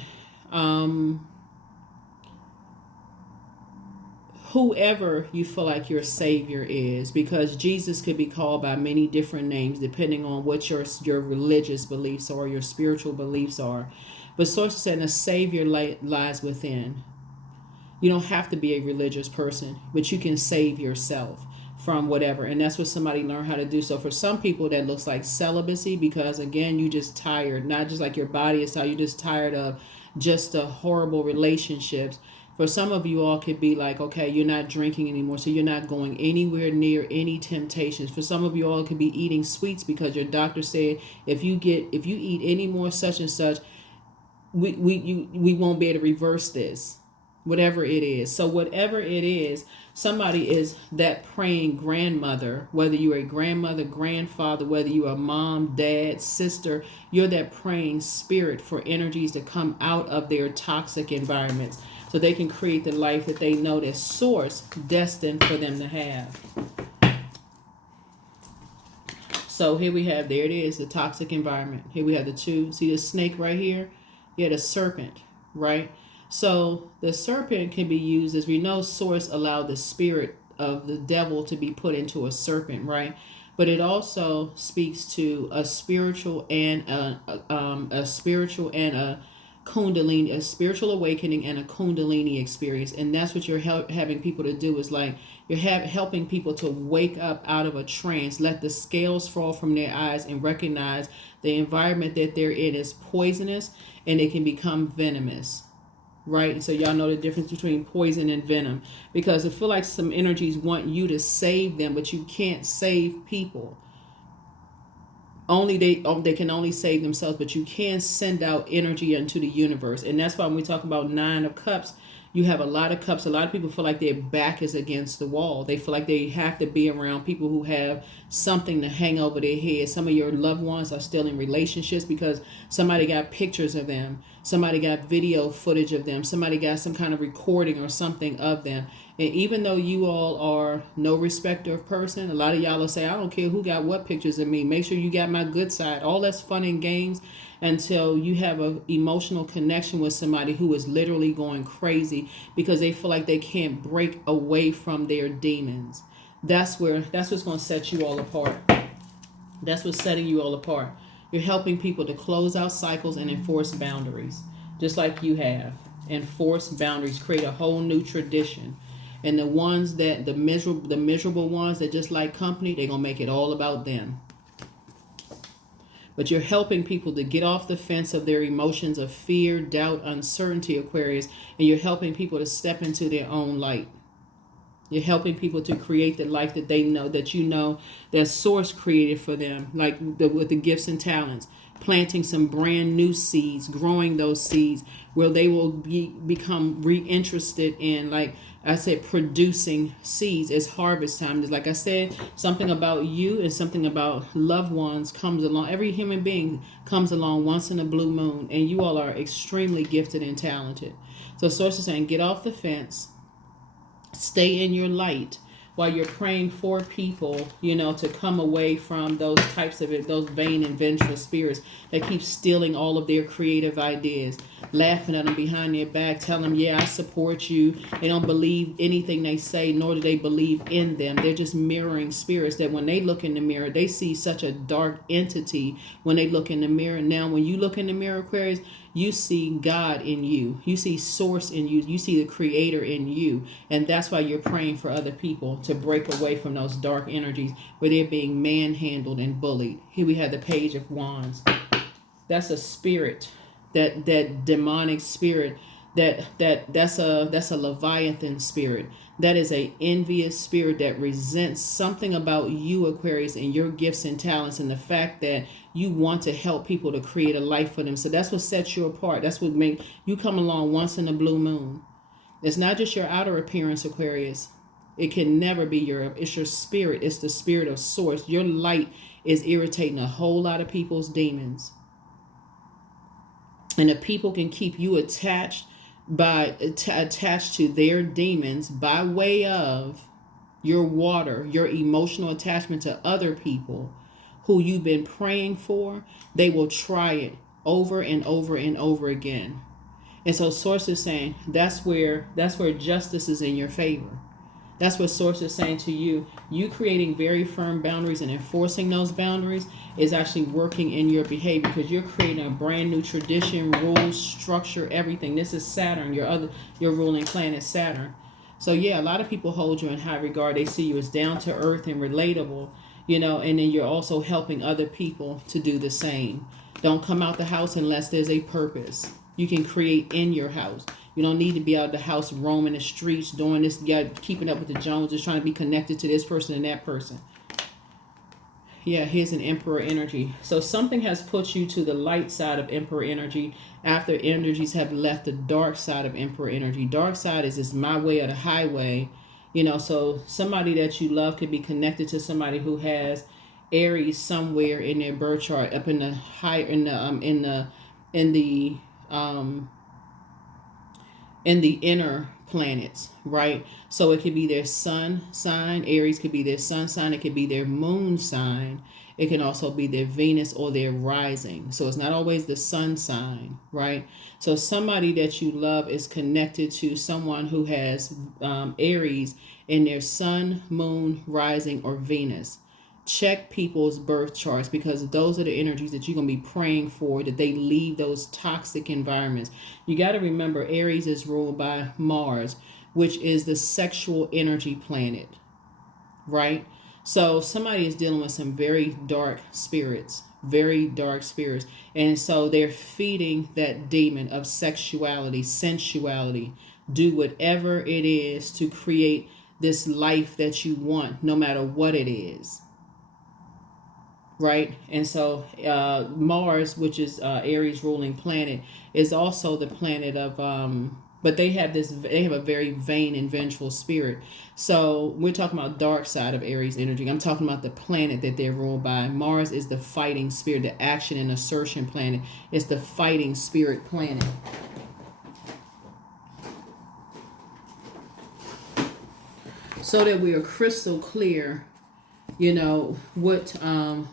whoever you feel like your savior is, because Jesus could be called by many different names depending on what your religious beliefs or your spiritual beliefs are. But source is saying a savior lies within. You don't have to be a religious person, but you can save yourself from whatever. And that's what somebody learned how to do. So for some people that looks like celibacy, because again, you just tired, not just like your body is tired, you're just tired of just the horrible relationships. For some of you all could be like, okay, you're not drinking anymore, so you're not going anywhere near any temptations. For some of you all, it could be eating sweets because your doctor said if you eat any more such and such, we won't be able to reverse this. Whatever it is. So whatever it is, somebody is that praying grandmother, whether you're a grandmother, grandfather, whether you're a mom, dad, sister, you're that praying spirit for energies to come out of their toxic environments so they can create the life that they know that source destined for them to have. So here we have, there it is, the toxic environment. Here we have the two. See the snake right here? Yeah, the serpent, right? So the serpent can be used, as we know, source allowed the spirit of the devil to be put into a serpent, right? But it also speaks to a spiritual and a Kundalini, a spiritual awakening and a Kundalini experience. And that's what you're having people to do, is like you're helping people to wake up out of a trance, let the scales fall from their eyes and recognize the environment that they're in is poisonous and it can become venomous. Right? So y'all know the difference between poison and venom, because I feel like some energies want you to save them, but you can't save people. Only they can only save themselves, but you can send out energy into the universe. And that's why when we talk about 9 of Cups, you have a lot of cups. A lot of people feel like their back is against the wall. They feel like they have to be around people who have something to hang over their head. Some of your loved ones are still in relationships because somebody got pictures of them. Somebody got video footage of them. Somebody got some kind of recording or something of them. And even though you all are no respecter of person, a lot of y'all will say, I don't care who got what pictures of me. Make sure you got my good side. All that's fun and games until you have an emotional connection with somebody who is literally going crazy because they feel like they can't break away from their demons. That's what's going to set you all apart. That's what's setting you all apart. You're helping people to close out cycles and enforce boundaries, just like you have. Enforce boundaries, create a whole new tradition. And the ones that the miserable ones that just like company, they're gonna make it all about them. But you're helping people to get off the fence of their emotions of fear, doubt, uncertainty, Aquarius, and you're helping people to step into their own light. You're helping people to create the life that they know, that source created for them, like with the gifts and talents. Planting some brand new seeds, growing those seeds where they will become reinterested in, like I said, producing seeds. It's harvest time. Like I said, something about you and something about loved ones comes along. Every human being comes along once in a blue moon, and you all are extremely gifted and talented. So source is saying, get off the fence. Stay in your light while you're praying for people, to come away from those types of those vain and vengeful spirits that keep stealing all of their creative ideas, laughing at them behind their back, telling them, yeah, I support you. They don't believe anything they say, nor do they believe in them. They're just mirroring spirits that when they look in the mirror, they see such a dark entity when they look in the mirror. Now, when you look in the mirror, Aquarius, you see God in you. You see source in you. You see the creator in you. And that's why you're praying for other people to break away from those dark energies where they're being manhandled and bullied. Here we have the Page of Wands. That's a spirit, that demonic spirit, that's a Leviathan spirit. That is a envious spirit that resents something about you, Aquarius, and your gifts and talents, and the fact that you want to help people to create a life for them. So that's what sets you apart. That's what makes you come along once in a blue moon. It's not just your outer appearance, Aquarius. It can never be it's your spirit. It's the spirit of source. Your light is irritating a whole lot of people's demons. And if people can keep you attached attached to their demons by way of your water, your emotional attachment to other people who you've been praying for. They will try it over and over and over again. And so Source is saying that's where justice is in your favor. That's what Source is saying to you. You creating very firm boundaries and enforcing those boundaries is actually working in your behavior, because you're creating a brand new tradition, rules, structure, everything. This is Saturn, your ruling planet, Saturn. So yeah, a lot of people hold you in high regard. They see you as down to earth and relatable, and then you're also helping other people to do the same. Don't come out the house unless there's a purpose. You can create in your house. You don't need to be out of the house roaming the streets, doing this, keeping up with the Joneses, trying to be connected to this person and that person. Yeah, here's an Emperor energy. So something has put you to the light side of Emperor energy after energies have left the dark side of Emperor energy. Dark side is this my way or the highway. So somebody that you love could be connected to somebody who has Aries somewhere in their birth chart, up in the high in the inner planets, right? So it could be their sun sign. Aries could be their sun sign. It could be their moon sign. It can also be their Venus or their rising. So it's not always the sun sign, right? So somebody that you love is connected to someone who has Aries in their sun, moon, rising, or Venus. Check people's birth charts, because those are the energies that you're going to be praying for, that they leave those toxic environments. You got to remember, Aries is ruled by Mars, which is the sexual energy planet, right? So somebody is dealing with some very dark spirits. And so they're feeding that demon of sexuality, sensuality. Do whatever it is to create this life that you want, no matter what it is. Right? And so Mars, which is Aries ruling planet, is also the planet of but they have a very vain and vengeful spirit. So we're talking about dark side of Aries energy. I'm talking about the planet that they're ruled by. Mars is the fighting spirit, the action and assertion planet. It's the fighting spirit planet. So that we are crystal clear, what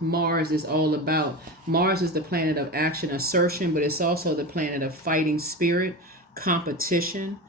Mars is all about. Mars is the planet of action, assertion, but it's also the planet of fighting spirit, competition,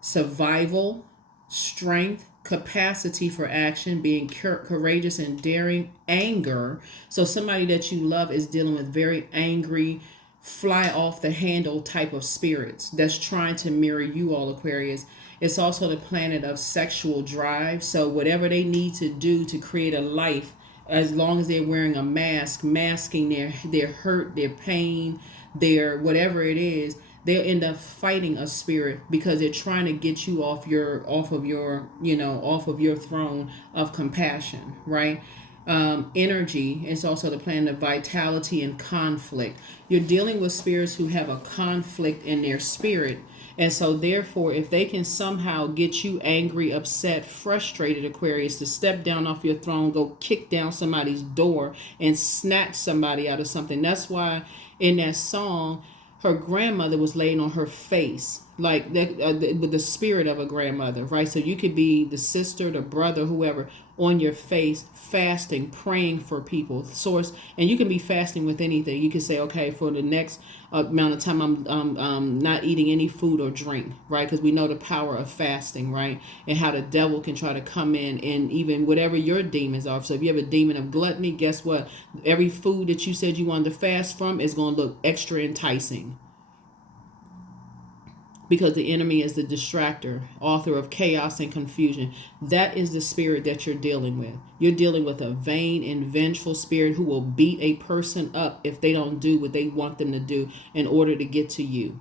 survival, strength, capacity for action, being courageous and daring, anger. So somebody that you love is dealing with very angry, fly off the handle type of spirits that's trying to mirror you all, Aquarius. It's also the planet of sexual drive. So whatever they need to do to create a life, as long as they're wearing a mask, masking their hurt, their pain, their whatever it is, they'll end up fighting a spirit, because they're trying to get you off of your throne of compassion, right? Energy is also the planet of vitality and conflict. You're dealing with spirits who have a conflict in their spirit. And so therefore, if they can somehow get you angry, upset, frustrated, Aquarius, to step down off your throne, go kick down somebody's door and snatch somebody out of something. That's why in that song, her grandmother was laying on her face, like that, with the spirit of a grandmother, right? So you could be the sister, the brother, whoever, on your face, fasting, praying for people, source. And you can be fasting with anything. You can say, okay, for the next amount of time, I'm not eating any food or drink, right? Because we know the power of fasting, right? And how the devil can try to come in and even whatever your demons are. So if you have a demon of gluttony, guess what? Every food that you said you wanted to fast from is going to look extra enticing. Because the enemy is the distractor, author of chaos and confusion. That is the spirit that you're dealing with. You're dealing with a vain and vengeful spirit who will beat a person up if they don't do what they want them to do in order to get to you.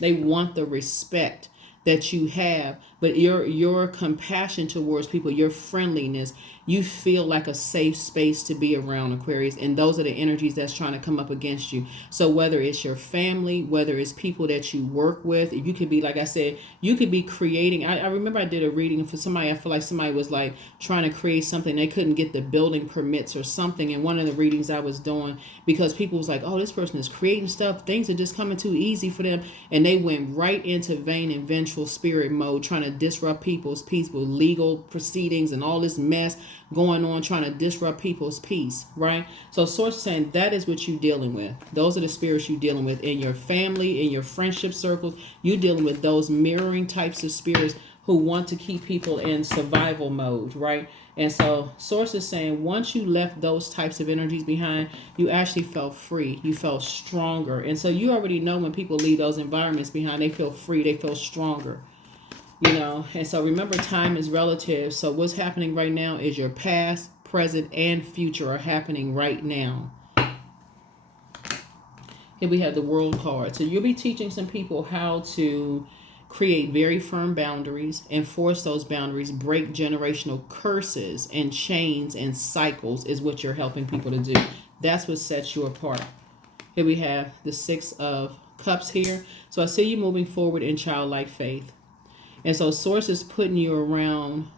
They want the respect. that you have, but your compassion towards people, your friendliness, you feel like a safe space to be around, Aquarius. And those are the energies that's trying to come up against you. So whether it's your family, whether it's people that you work with, you could be, like I said, you could be creating. I remember I did a reading for somebody. I feel like somebody was like trying to create something. They couldn't get the building permits or something. And one of the readings I was doing, because people was like, oh, this person is creating stuff. Things are just coming too easy for them. And they went right into vain and vengeful spirit mode, trying to disrupt people's peace with legal proceedings and all this mess going on, trying to disrupt people's peace, right? So source is saying that is what you're dealing with. Those are the spirits you're dealing with in your family, in your friendship circles. You're dealing with those mirroring types of spirits who want to keep people in survival mode, right? And so source is saying once you left those types of energies behind, you actually felt free. You felt stronger. And so you already know when people leave those environments behind, they feel free, they feel stronger. And so remember, time is relative. So what's happening right now is your past, present, and future are happening right now. Here we have the World card. So you'll be teaching some people how to create very firm boundaries, enforce those boundaries, break generational curses and chains and cycles is what you're helping people to do. That's what sets you apart. Here we have the Six of Cups here. So I see you moving forward in childlike faith. And so source is putting you around,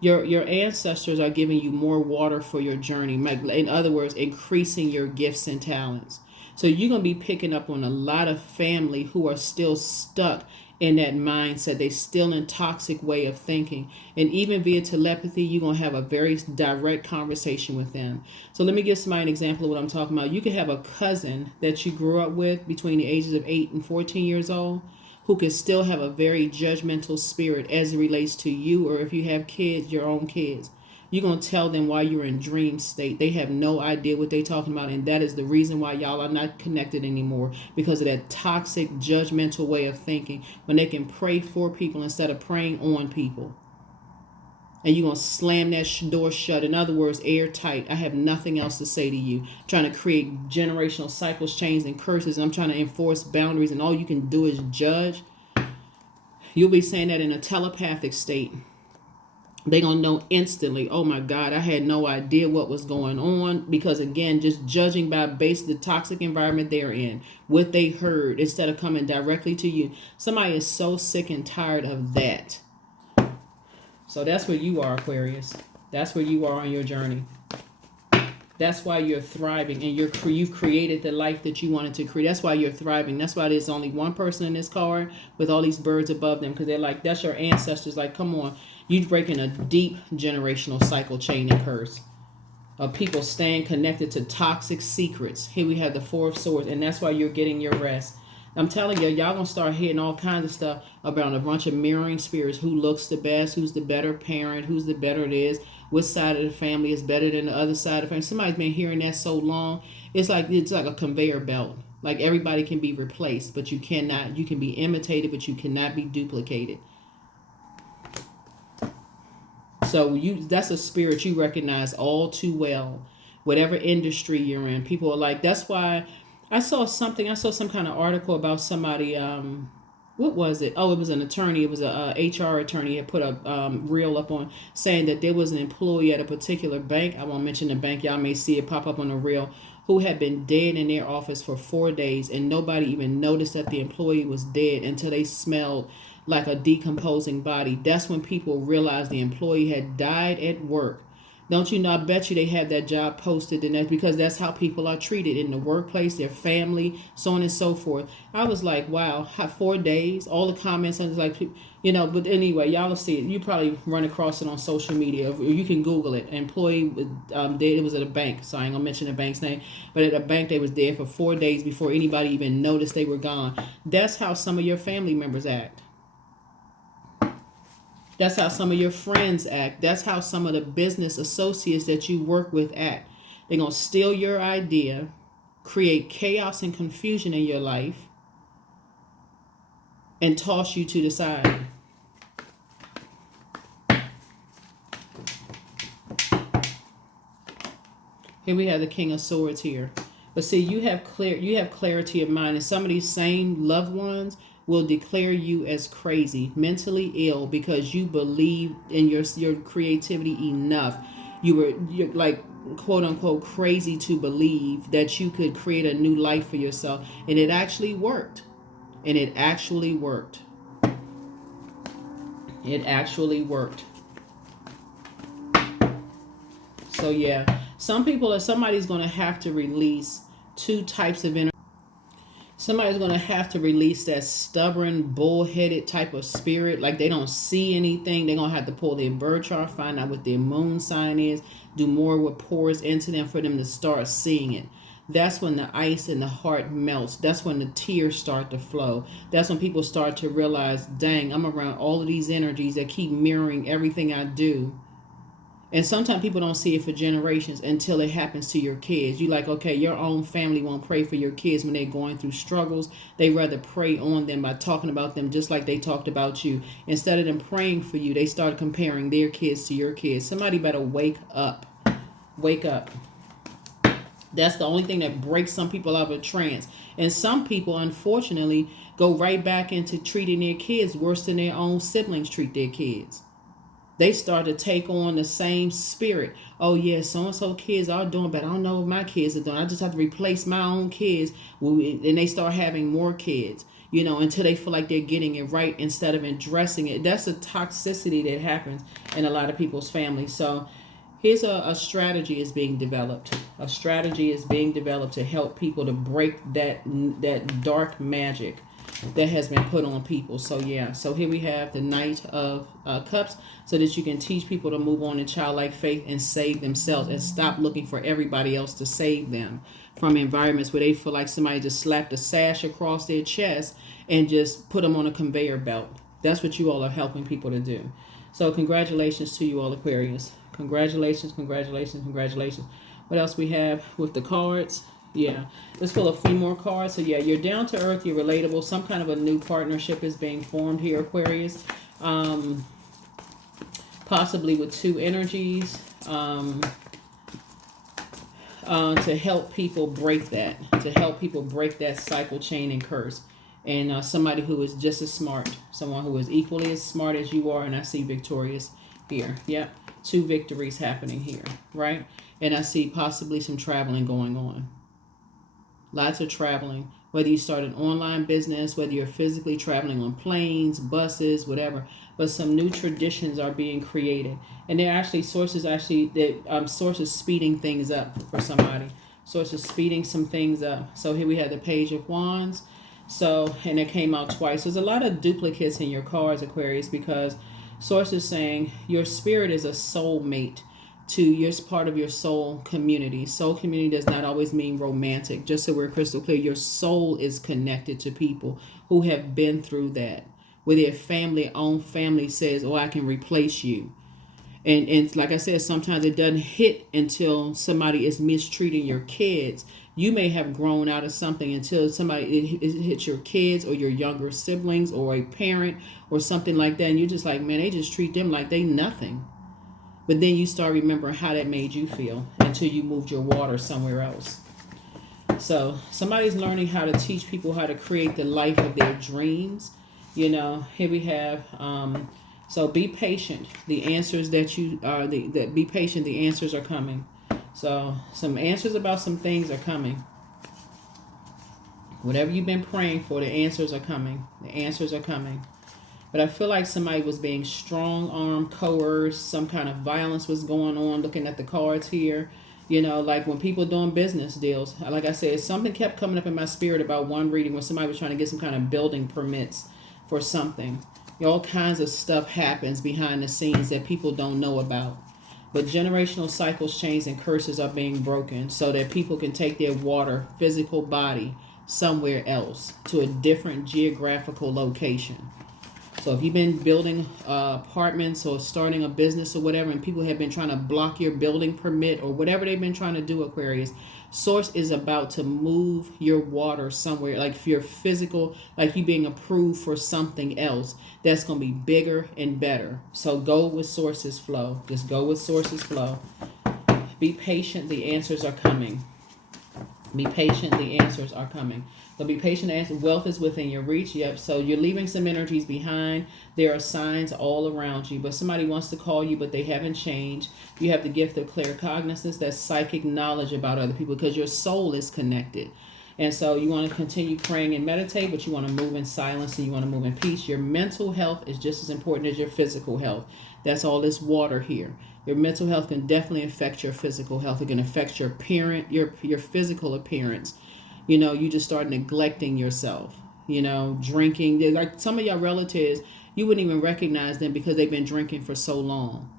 your ancestors are giving you more water for your journey. In other words, increasing your gifts and talents. So you're going to be picking up on a lot of family who are still stuck in that mindset. They're still in toxic way of thinking. And even via telepathy, you're going to have a very direct conversation with them. So let me give somebody an example of what I'm talking about. You could have a cousin that you grew up with between the ages of 8 and 14 years old, who can still have a very judgmental spirit as it relates to you, or if you have kids, your own kids. You're going to tell them why you're in dream state. They have no idea what they're talking about, and that is the reason why y'all are not connected anymore, because of that toxic, judgmental way of thinking, when they can pray for people instead of praying on people. And you're going to slam that door shut. In other words, airtight. I have nothing else to say to you. Trying to create generational cycles, chains, and curses. I'm trying to enforce boundaries, and all you can do is judge. You'll be saying that in a telepathic state. They're going to know instantly, oh my God, I had no idea what was going on. Because again, just judging by the toxic environment they're in, what they heard, instead of coming directly to you. Somebody is so sick and tired of that. So that's where you are, Aquarius. That's where you are on your journey. That's why you're thriving, and you've created the life that you wanted to create. That's why you're thriving. That's why there's only one person in this card with all these birds above them, because they're like, that's your ancestors. Like, come on. You're breaking a deep generational cycle, chain, and curse of people staying connected to toxic secrets. Here we have the Four of Swords, and that's why you're getting your rest. I'm telling you, y'all gonna start hitting all kinds of stuff about a bunch of mirroring spirits. Who looks the best? Who's the better parent? Who's the better it is? Which side of the family is better than the other side of the family? Somebody's been hearing that so long. It's like a conveyor belt. Like everybody can be replaced, but you cannot. You can be imitated, but you cannot be duplicated. So that's a spirit you recognize all too well. Whatever industry you're in, people are like, that's why. I saw some kind of article about somebody, what was it? Oh, it was an attorney. It was a HR attorney had put a reel up on saying that there was an employee at a particular bank. I won't mention the bank. Y'all may see it pop up on the reel, who had been dead in their office for 4 days, and nobody even noticed that the employee was dead until they smelled like a decomposing body. That's when people realized the employee had died at work. Don't you know? I bet you they have that job posted, and that's because that's how people are treated in the workplace, their family, so on and so forth. I was like, wow, 4 days, all the comments, I was like, but anyway, y'all will see it. You probably run across it on social media. You can Google it. An employee, it was at a bank, so I ain't gonna mention the bank's name, but at a bank they was there for 4 days before anybody even noticed they were gone. That's how some of your family members act. That's how some of your friends act. That's how some of the business associates that you work with act. They're going to steal your idea, create chaos and confusion in your life, and toss you to the side. Here we have the King of Swords here. But see, you have clarity of mind, and some of these same loved ones, will declare you as crazy, mentally ill, because you believe in your creativity enough. You're like, quote unquote, crazy to believe that you could create a new life for yourself. And it actually worked. And it actually worked. It actually worked. So yeah, somebody's going to have to release two types of energy. Somebody's going to have to release that stubborn, bullheaded type of spirit. Like they don't see anything. They're going to have to pull their birth chart, find out what their moon sign is, do more what pours into them for them to start seeing it. That's when the ice in the heart melts. That's when the tears start to flow. That's when people start to realize, dang, I'm around all of these energies that keep mirroring everything I do. And sometimes people don't see it for generations until it happens to your kids. You like, okay, your own family won't pray for your kids when they're going through struggles. They rather prey on them by talking about them just like they talked about you. Instead of them praying for you, they start comparing their kids to your kids. Somebody better wake up. Wake up. That's the only thing that breaks some people out of a trance. And some people, unfortunately, go right back into treating their kids worse than their own siblings treat their kids. They start to take on the same spirit. Oh, yeah, so-and-so kids are doing better. I don't know what my kids are doing. I just have to replace my own kids. And they start having more kids, until they feel like they're getting it right instead of addressing it. That's a toxicity that happens in a lot of people's families. So here's a strategy is being developed. A strategy is being developed to help people to break that dark magic that has been put on people. So yeah, so here we have the Knight of Cups, so that you can teach people to move on in childlike faith and save themselves and stop looking for everybody else to save them from environments where they feel like somebody just slapped a sash across their chest and just put them on a conveyor belt. That's what you all are helping people to do. So congratulations to you all, Aquarius. Congratulations, congratulations, congratulations. What else we have with the cards? Yeah, let's pull a few more cards. So yeah, you're down to earth, you're relatable. Some kind of a new partnership is being formed here, Aquarius. Possibly with two energies. To help people break that. To help people break that cycle, chain, and curse. And somebody who is just as smart. Someone who is equally as smart as you are. And I see victorious here. Yep. Two victories happening here. Right? And I see possibly some traveling going on. Lots of traveling, whether you start an online business, whether you're physically traveling on planes, buses, whatever. But some new traditions are being created. And there are actually sources speeding things up for somebody. Sources speeding some things up. So here we have the Page of Wands. So, and it came out twice. There's a lot of duplicates in your cards, Aquarius, because sources saying your spirit is a soulmate to your part of your soul community. Soul community does not always mean romantic. Just so we're crystal clear, your soul is connected to people who have been through that, where their own family says, oh, I can replace you. And like I said, sometimes it doesn't hit until somebody is mistreating your kids. You may have grown out of something until it hits your kids or your younger siblings or a parent or something like that. And you're just like, man, they just treat them like they nothing. But then you start remembering how that made you feel until you moved your water somewhere else. So somebody's learning how to teach people how to create the life of their dreams. Here we have, so be patient. The answers be patient. The answers are coming. So some answers about some things are coming. Whatever you've been praying for, the answers are coming. The answers are coming. But I feel like somebody was being strong-armed, coerced, some kind of violence was going on, looking at the cards here. Like when people doing business deals. Like I said, something kept coming up in my spirit about one reading where somebody was trying to get some kind of building permits for something. All kinds of stuff happens behind the scenes that people don't know about. But generational cycles, chains, and curses are being broken so that people can take their water, physical body, somewhere else to a different geographical location. So if you've been building apartments or starting a business or whatever, and people have been trying to block your building permit or whatever they've been trying to do, Aquarius, Source is about to move your water somewhere, like if you're physical, like you being approved for something else that's going to be bigger and better. So go with Source's flow. Just go with Source's flow. Be patient. The answers are coming. Be patient, the answers are coming. So be patient, the answer. Wealth is within your reach. Yep. So you're leaving some energies behind. There are signs all around you, but somebody wants to call you, but they haven't changed. You have the gift of claircognizance, that's psychic knowledge about other people, because your soul is connected. And so you want to continue praying and meditate, but you want to move in silence and you want to move in peace. Your mental health is just as important as your physical health. That's all this water here. Your mental health can definitely affect your physical health. It can affect your appearance, your physical appearance. You just start neglecting yourself. Drinking. Like some of your relatives, you wouldn't even recognize them because they've been drinking for so long.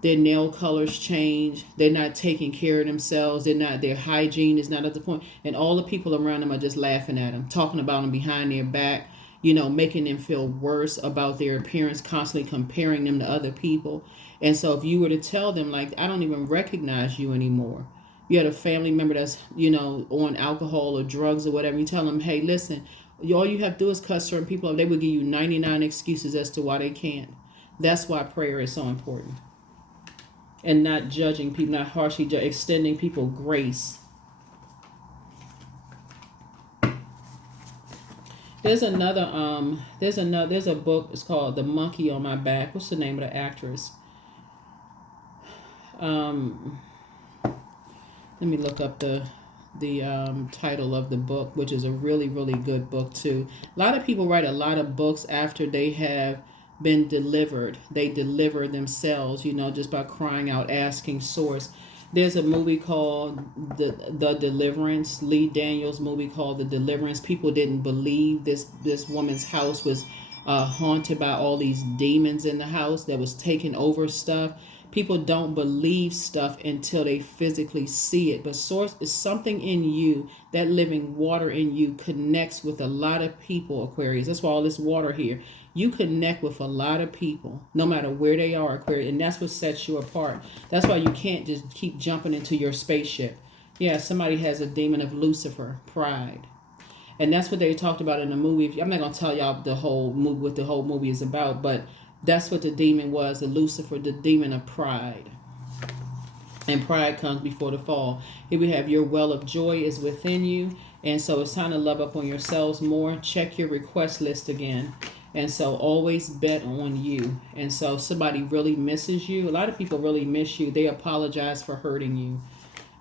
Their nail colors change. They're not taking care of themselves. Their hygiene is not at the point. And all the people around them are just laughing at them, talking about them behind their back, making them feel worse about their appearance, constantly comparing them to other people. And so if you were to tell them, like, I don't even recognize you anymore. You had a family member that's, on alcohol or drugs or whatever. You tell them, hey, listen, all you have to do is cut certain people off. They would give you 99 excuses as to why they can't. That's why prayer is so important. And not judging people, not harshly extending people grace. There's a book. It's called The Monkey on My Back. What's the name of the actress? Let me look up the title of the book, which is a really, really good book too. A lot of people write a lot of books after they have been delivered. They deliver themselves, just by crying out, asking source. There's a movie called The Deliverance, Lee Daniels movie called The Deliverance. People didn't believe this woman's house was haunted by all these demons in the house that was taking over stuff. People don't believe stuff until they physically see it. But source is something in you, that living water in you connects with a lot of people, Aquarius. That's why all this water here. You connect with a lot of people, no matter where they are, Aquarius. And that's what sets you apart. That's why you can't just keep jumping into your spaceship. Yeah, somebody has a demon of Lucifer, pride. And that's what they talked about in the movie. I'm not going to tell y'all the whole movie, what the whole movie is about, but that's what the demon was, the Lucifer, the demon of pride. And pride comes before the fall. Here we have your well of joy is within you. And so it's time to love up on yourselves more. Check your request list again. And so always bet on you. And so somebody really misses you. A lot of people really miss you. They apologize for hurting you.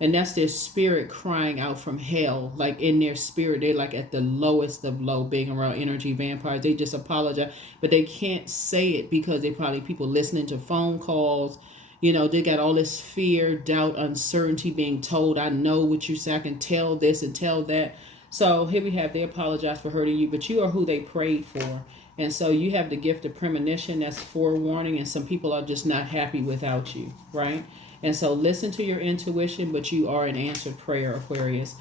And that's their spirit crying out from hell. Like in their spirit, they're like at the lowest of low, being around energy vampires. They just apologize. But they can't say it because they probably people listening to phone calls. They got all this fear, doubt, uncertainty, being told, I know what you say. I can tell this and tell that. So here we have, they apologize for hurting you, but you are who they prayed for. And so you have the gift of premonition, that's forewarning, and some people are just not happy without you, right? And so listen to your intuition, but you are an answered prayer, Aquarius.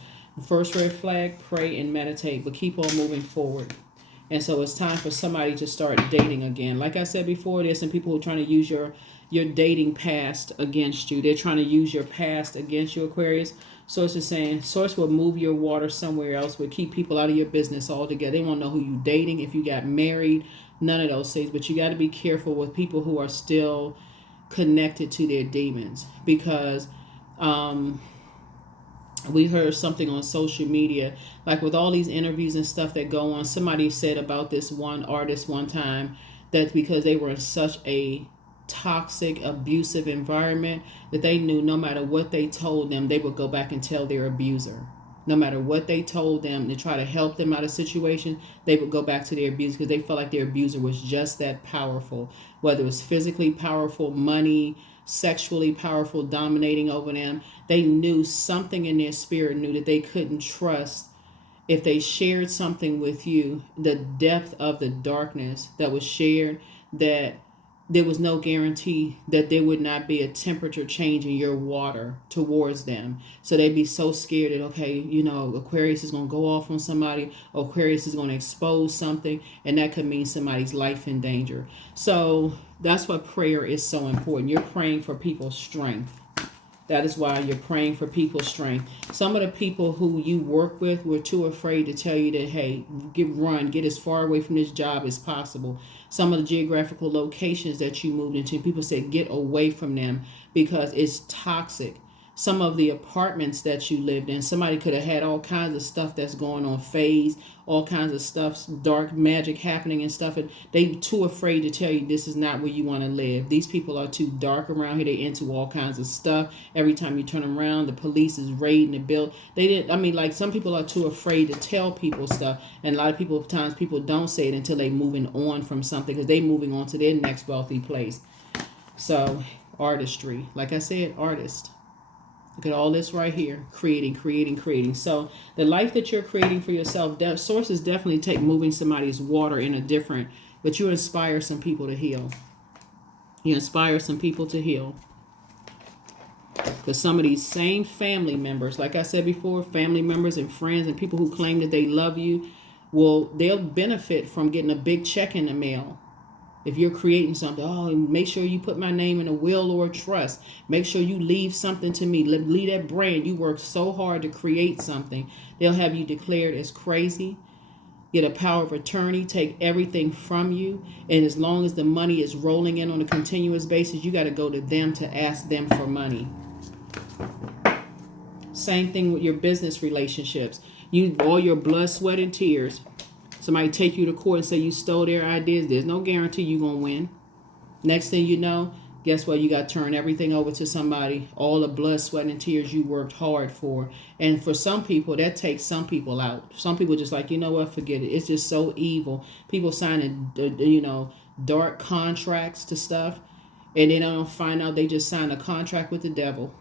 First red flag, pray and meditate, but keep on moving forward. And so it's time for somebody to start dating again. Like I said before, there's some people who are trying to use your dating past against you. They're trying to use your past against you, Aquarius. Source is saying, Source will move your water somewhere else, will keep people out of your business altogether. They won't know who you dating, if you got married, none of those things. But you got to be careful with people who are still connected to their demons, because we heard something on social media, like with all these interviews and stuff that go on. Somebody said about this one artist one time that because they were in such a toxic, abusive environment, that they knew no matter what they told them, they would go back and tell their abuser. No matter what they told them to try to help them out of situation, they would go back to their abuser because they felt like their abuser was just that powerful. Whether it was physically powerful, money, sexually powerful, dominating over them, they knew something in their spirit knew that they couldn't trust. If they shared something with you, the depth of the darkness that was shared, that there was no guarantee that there would not be a temperature change in your water towards them. So they'd be so scared that, okay, Aquarius is going to go off on somebody, Aquarius is going to expose something, and that could mean somebody's life in danger. So that's why prayer is so important. You're praying for people's strength. That is why you're praying for people's strength. Some of the people who you work with were too afraid to tell you that, hey, get as far away from this job as possible. Some of the geographical locations that you moved into, people said get away from them because it's toxic. some of the apartments that you lived in. Somebody could have had all kinds of stuff that's going on, phase, all kinds of stuff, dark magic happening and stuff. And they too afraid to tell you this is not where you want to live. These people are too dark around here. They into all kinds of stuff. Every time you turn around, the police is raiding the building. They didn't. I mean, like some people are too afraid to tell people stuff, and a lot of people times people don't say it until they moving on from something because they moving on to their next wealthy place. So artistry, like I said, artist. Look at all this right here. Creating. So the life that you're creating for yourself, sources definitely take moving somebody's water in a different, but you inspire some people to heal. You inspire some people to heal. Because some of these same family members, like I said before, family members and friends and people who claim that they love you, they'll benefit from getting a big check in the mail. If you're creating something, make sure you put my name in a will or a trust. Make sure you leave something to me. Leave that brand. You worked so hard to create something. They'll have you declared as crazy. Get a power of attorney. Take everything from you. And as long as the money is rolling in on a continuous basis, you got to go to them to ask them for money. Same thing with your business relationships. All your blood, sweat, and tears. Somebody take you to court and say you stole their ideas. There's no guarantee you're going to win. Next thing you know, guess what? You got to turn everything over to somebody. All the blood, sweat, and tears you worked hard for. And for some people, that takes some people out. Some people just like, you know what? Forget it. It's just so evil. People signing, dark contracts to stuff. And they don't find out they just signed a contract with the devil.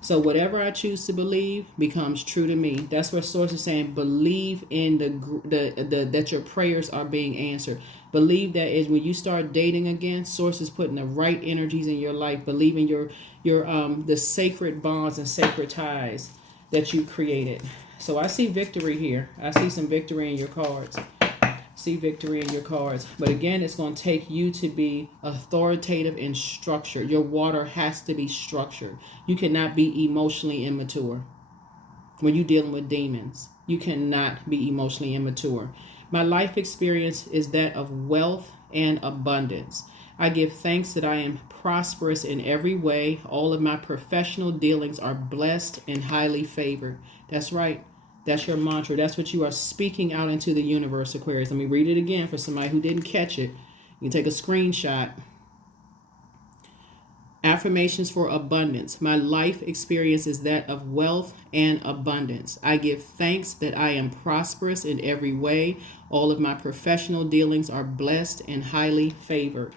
So whatever I choose to believe becomes true to me. That's what Source is saying. Believe in that your prayers are being answered. Believe that is when you start dating again, Source is putting the right energies in your life. Believe in your the sacred bonds and sacred ties that you created. So I see victory here. I see some victory in your cards. See victory in your cards. But again, it's going to take you to be authoritative and structured. Your water has to be structured. You cannot be emotionally immature. When you're dealing with demons, you cannot be emotionally immature. My life experience is that of wealth and abundance. I give thanks that I am prosperous in every way. All of my professional dealings are blessed and highly favored. That's right. That's your mantra. That's what you are speaking out into the universe, Aquarius. Let me read it again for somebody who didn't catch it. You can take a screenshot. Affirmations for abundance. My life experience is that of wealth and abundance. I give thanks that I am prosperous in every way. All of my professional dealings are blessed and highly favored.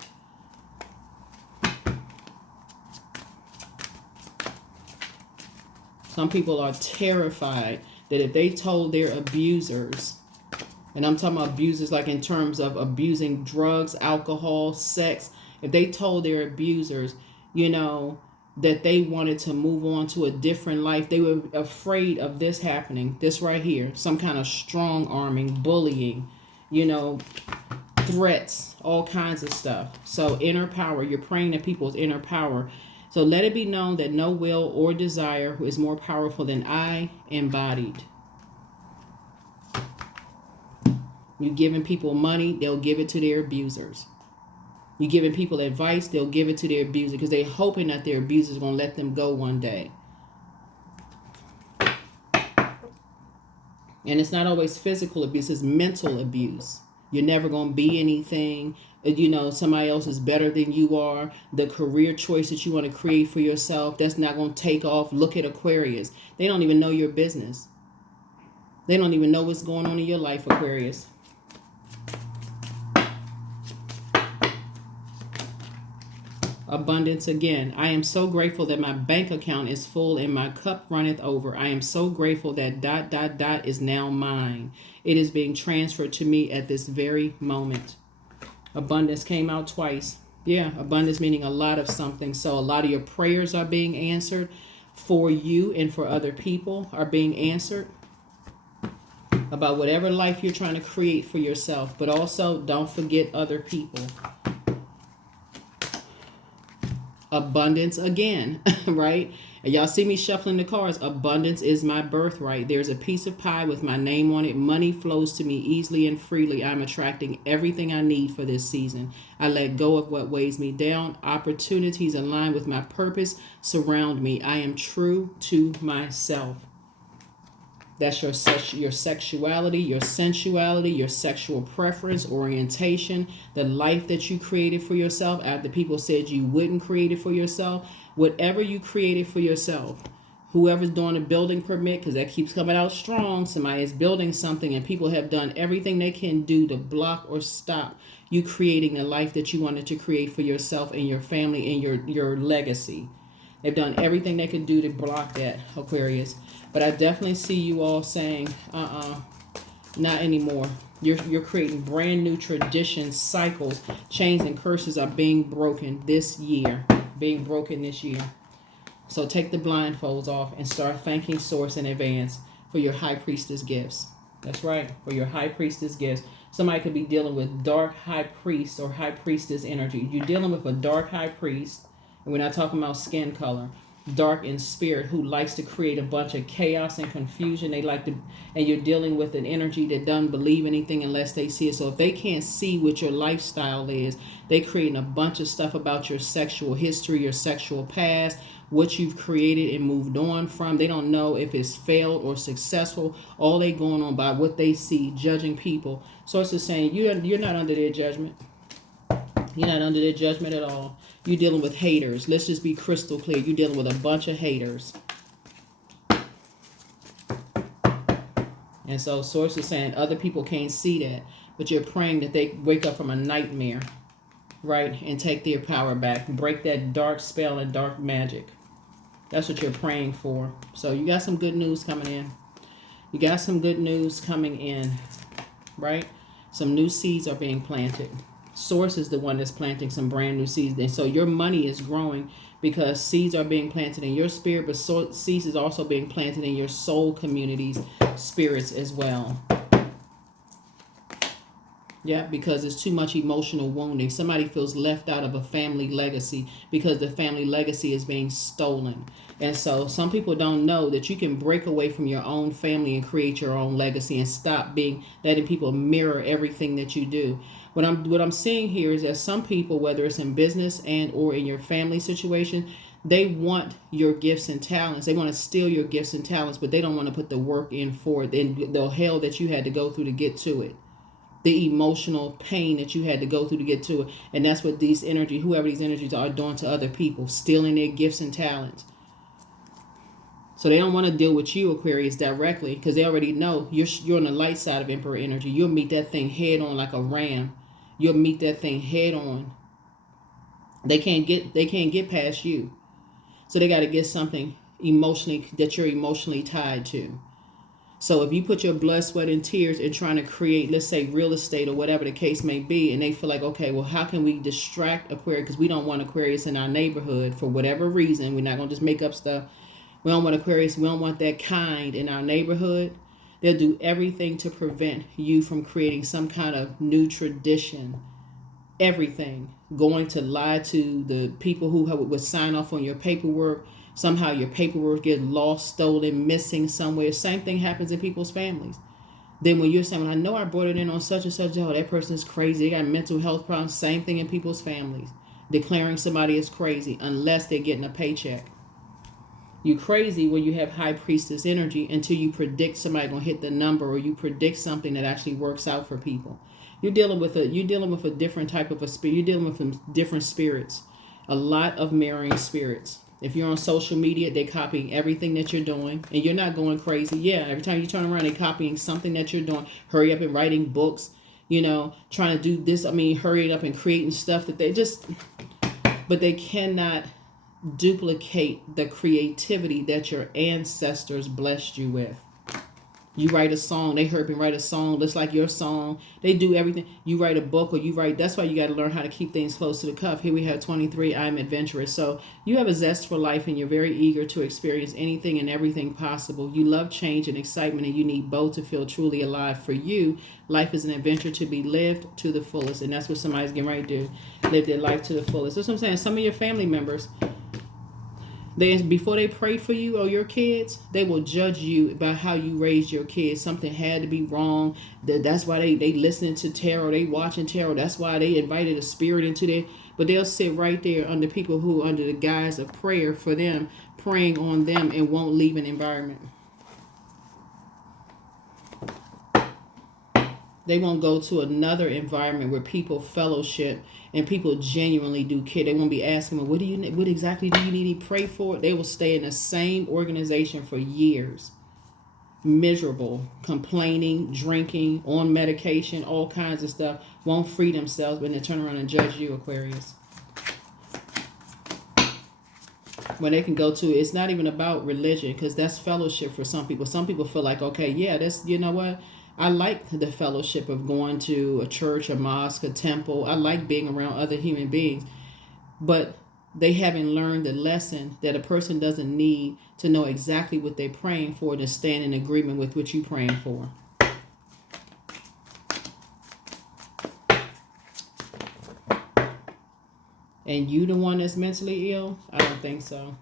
Some people are terrified that if they told their abusers, and I'm talking about abusers like in terms of abusing drugs, alcohol, sex, if they told their abusers, that they wanted to move on to a different life, they were afraid of this happening, this right here, some kind of strong arming, bullying, threats, all kinds of stuff. So inner power, you're praying to people's inner power. So let it be known that no will or desire is more powerful than I embodied. You giving people money, they'll give it to their abusers. You giving people advice, they'll give it to their abuser because they're hoping that their abuser is going to let them go one day. And it's not always physical abuse, it's mental abuse. You're never going to be anything. Somebody else is better than you are. The career choice that you want to create for yourself, that's not going to take off. Look at Aquarius. They don't even know your business. They don't even know what's going on in your life, Aquarius. Abundance again. I am so grateful that my bank account is full and my cup runneth over. I am so grateful that ... is now mine. It is being transferred to me at this very moment. Abundance came out twice. Yeah, abundance meaning a lot of something. So a lot of your prayers are being answered for you and for other people are being answered about whatever life you're trying to create for yourself. But also don't forget other people. Abundance again, right? And y'all see me shuffling the cards. Abundance is my birthright. There's a piece of pie with my name on it. Money flows to me easily and freely. I'm attracting everything I need for this season. I let go of what weighs me down. Opportunities aligned with my purpose surround me. I am true to myself. That's your sexuality, your sensuality, your sexual preference, orientation, the life that you created for yourself after people said you wouldn't create it for yourself. Whatever you created for yourself, whoever's doing a building permit, because that keeps coming out strong, somebody is building something and people have done everything they can do to block or stop you creating the life that you wanted to create for yourself and your family and your legacy. They've done everything they could do to block that, Aquarius. But I definitely see you all saying, not anymore. You're creating brand new traditions, cycles, chains, and curses are being broken this year. Being broken this year. So take the blindfolds off and start thanking Source in advance for your High Priestess gifts. That's right, for your High Priestess gifts. Somebody could be dealing with dark High Priest or High Priestess energy. You're dealing with a dark High Priest. And we're not talking about skin color. Dark in spirit, who likes to create a bunch of chaos and confusion. They like to, and you're dealing with an energy that doesn't believe anything unless they see it. So if they can't see what your lifestyle is, they creating a bunch of stuff about your sexual history, your sexual past, what you've created and moved on from. They don't know if it's failed or successful. All they going on by what they see, judging people. So it's just saying you're not under their judgment. You're not under their judgment at all. You're dealing with haters. Let's just be crystal clear. You're dealing with a bunch of haters. And so Source is saying other people can't see that, but you're praying that they wake up from a nightmare, right? And take their power back. Break that dark spell and dark magic. That's what you're praying for. So you got some good news coming in. You got some good news coming in, right? Some new seeds are being planted. Source is the one that's planting some brand new seeds. And so your money is growing because seeds are being planted in your spirit, but seeds is also being planted in your soul communities, spirits as well. Yeah, because it's too much emotional wounding. Somebody feels left out of a family legacy because the family legacy is being stolen. And so some people don't know that you can break away from your own family and create your own legacy and stop letting people mirror everything that you do. What I'm seeing here is that some people, whether it's in business and or in your family situation, they want your gifts and talents. They want to steal your gifts and talents, but they don't want to put the work in for it and the hell that you had to go through to get to it. The emotional pain that you had to go through to get to it. And that's what whoever these energies are doing to other people, stealing their gifts and talents. So they don't want to deal with you, Aquarius, directly, because they already know you're on the light side of Emperor energy. You'll meet that thing head on like a ram. You'll meet that thing head on. They can't get past you. So they got to get something emotionally that you're emotionally tied to. So if you put your blood, sweat, and tears in trying to create, let's say, real estate or whatever the case may be, and they feel like, okay, well, how can we distract Aquarius? Because we don't want Aquarius in our neighborhood for whatever reason. We're not going to just make up stuff. We don't want Aquarius. We don't want that kind in our neighborhood. They'll do everything to prevent you from creating some kind of new tradition. Everything. Going to lie to the people who would sign off on your paperwork. Somehow your paperwork gets lost, stolen, missing somewhere. Same thing happens in people's families. Then when you're saying, well, I know I brought it in on such and such, oh, that person is crazy. They got mental health problems. Same thing in people's families. Declaring somebody is crazy unless they're getting a paycheck. You crazy when you have High Priestess energy until you predict somebody gonna hit the number or you predict something that actually works out for people. You're dealing with a different type of a spirit. You're dealing with different spirits. A lot of marrying spirits. If you're on social media, they're copying everything that you're doing, and you're not going crazy. Yeah, every time you turn around, they're copying something that you're doing. Hurry up and writing books, trying to do this. Hurry up and creating stuff that but they cannot duplicate the creativity that your ancestors blessed you with. You write a song, they help and write a song just like your song. They do everything. You write a book or you write, that's why you got to learn how to keep things close to the cuff. Here we have 23, I'm adventurous. So you have a zest for life and you're very eager to experience anything and everything possible. You love change and excitement and you need both to feel truly alive. For you, life is an adventure to be lived to the fullest. And that's what somebody's getting ready to do, live their life to the fullest. That's what I'm saying. Some of your family members, before they pray for you or your kids, they will judge you about how you raised your kids. Something had to be wrong. That's why they listening to tarot. They watching tarot. That's why they invited a spirit into there. But they'll sit right there under people who, under the guise of prayer for them, praying on them, and won't leave an environment. They won't go to another environment where people fellowship and people genuinely do care. They won't be asking them, what exactly do you need to pray for? They will stay in the same organization for years. Miserable, complaining, drinking, on medication, all kinds of stuff. Won't free themselves, but then turn around and judge you, Aquarius. When they can go to, it's not even about religion, because that's fellowship for some people. Some people feel like, okay, yeah, that's, you know what? I like the fellowship of going to a church, a mosque, a temple. I like being around other human beings. But they haven't learned the lesson that a person doesn't need to know exactly what they're praying for to stand in agreement with what you're praying for. And you the one that's mentally ill? I don't think so.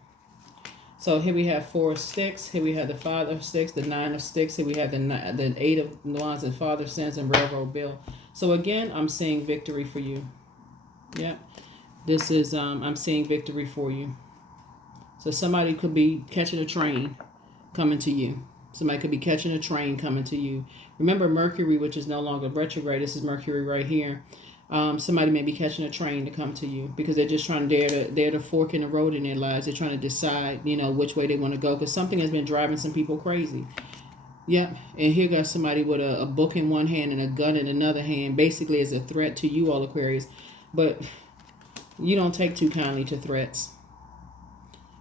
So here we have 4 of sticks. Here we have the 5 of sticks, the 9 of sticks. Here we have the 8 of wands and father sins and railroad bill. So again, I'm seeing victory for you. Yeah. This is, I'm seeing victory for you. So somebody could be catching a train coming to you. Somebody could be catching a train coming to you. Remember Mercury, which is no longer retrograde. This is Mercury right here. Somebody may be catching a train to come to you because they're just trying to, they're the fork in the road in their lives. They're trying to decide, which way they want to go, because something has been driving some people crazy. Yep. And here got somebody with a book in one hand and a gun in another hand, basically as a threat to you all, Aquarius. But you don't take too kindly to threats,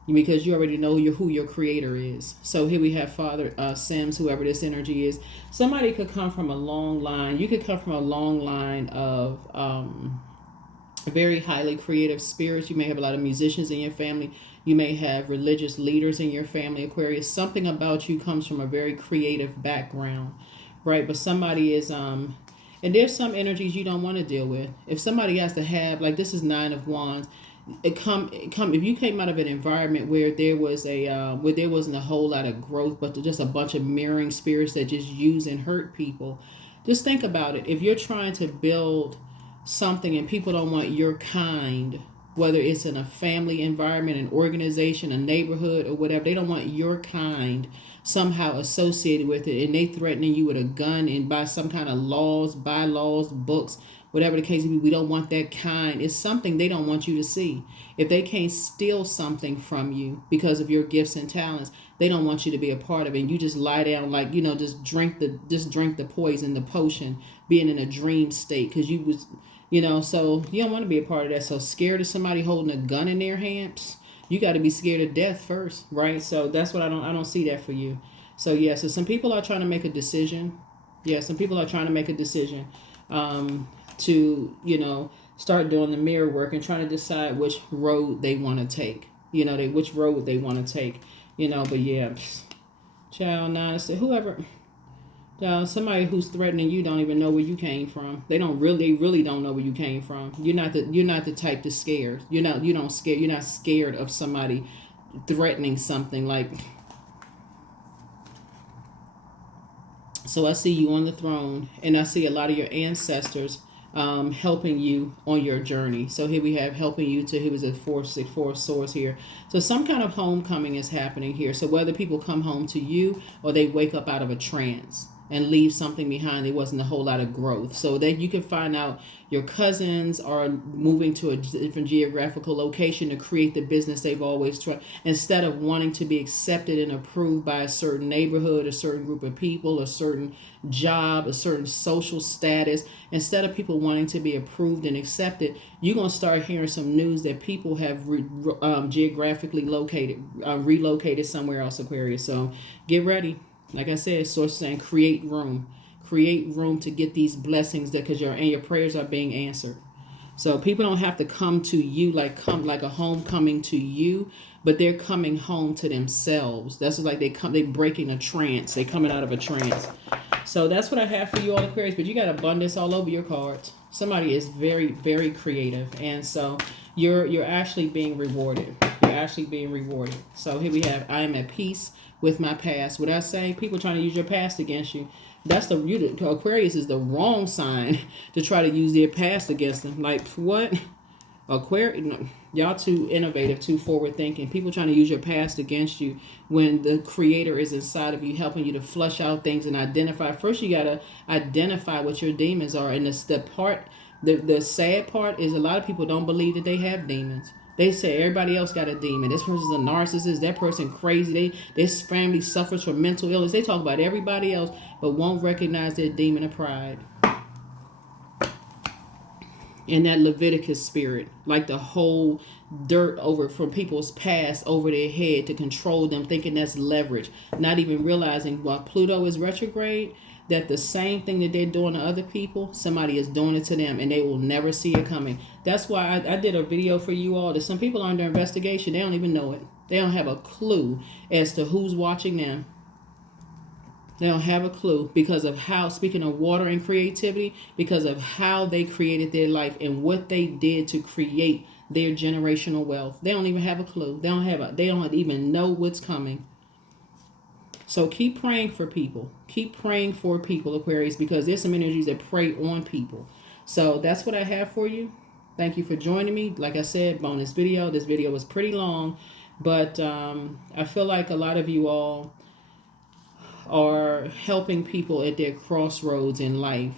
because you already know who your creator is. So here we have Father Sims, whoever this energy is. Somebody could come from a long line. You could come from a long line of very highly creative spirits. You may have a lot of musicians in your family. You may have religious leaders in your family, Aquarius. Something about you comes from a very creative background, right? But somebody is... and there's some energies you don't want to deal with. If somebody has to have, like this is 9 of wands, if you came out of an environment where there was where there wasn't a whole lot of growth, but just a bunch of mirroring spirits that just use and hurt people, just think about it. If you're trying to build something and people don't want your kind, whether it's in a family environment, an organization, a neighborhood, or whatever, they don't want your kind somehow associated with it, and they threatening you with a gun and by some kind of laws, bylaws, books, whatever the case may be. We don't want that kind. It's something they don't want you to see. If they can't steal something from you because of your gifts and talents, they don't want you to be a part of it. And you just lie down like, just drink the poison, the potion, being in a dream state, because you was, so you don't want to be a part of that. So scared of somebody holding a gun in their hands, you got to be scared of death first, right? So that's what I don't see that for you. So yeah, so some people are trying to make a decision. Yeah, some people are trying to make a decision to, start doing the mirror work and trying to decide which road they want to take. Which road they want to take. But yeah, child, whoever, child, somebody who's threatening you don't even know where you came from. They really don't know where you came from. You're not the type to scare. You're not scared of somebody threatening something like. So I see you on the throne, and I see a lot of your ancestors helping you on your journey. So here we have helping you to, here was a 4 of swords here. So some kind of homecoming is happening here. So whether people come home to you or they wake up out of a trance and leave something behind, there wasn't a whole lot of growth. So that you can find out your cousins are moving to a different geographical location to create the business they've always tried. Instead of wanting to be accepted and approved by a certain neighborhood, a certain group of people, a certain job, a certain social status, instead of people wanting to be approved and accepted, you're going to start hearing some news that people have geographically relocated somewhere else, Aquarius. So get ready. Like I said, source is saying create room. Create room to get these blessings that because your prayers are being answered. So people don't have to come to you come like a homecoming to you, but they're coming home to themselves. That's like they breaking a trance. They coming out of a trance. So that's what I have for you all, Aquarius. But you got abundance all over your cards. Somebody is very, very creative, and so you're actually being rewarded. You're actually being rewarded. So here we have, I am at peace with my past. What I say, people trying to use your past against you. That's Aquarius is the wrong sign to try to use their past against them. Like what? Aquarius, y'all too innovative, too forward thinking. People trying to use your past against you when the creator is inside of you, helping you to flush out things and identify. First, you gotta identify what your demons are, and the sad part is a lot of people don't believe that they have demons. They say everybody else got a demon. This person's a narcissist. That person crazy. This family suffers from mental illness. They talk about everybody else, but won't recognize their demon of pride. And that Leviticus spirit, like the whole dirt over from people's past over their head to control them, thinking that's leverage, not even realizing while Pluto is retrograde, that the same thing that they're doing to other people, somebody is doing it to them, and they will never see it coming. That's why I did a video for you all that some people are under investigation. They don't even know it. They don't have a clue as to who's watching them. They don't have a clue because of how, speaking of water and creativity, because of how they created their life and what they did to create their generational wealth. They don't even have a clue. They don't even know what's coming. So keep praying for people. Keep praying for people, Aquarius, because there's some energies that prey on people. So that's what I have for you. Thank you for joining me. Like I said, bonus video. This video was pretty long, but I feel like a lot of you all are helping people at their crossroads in life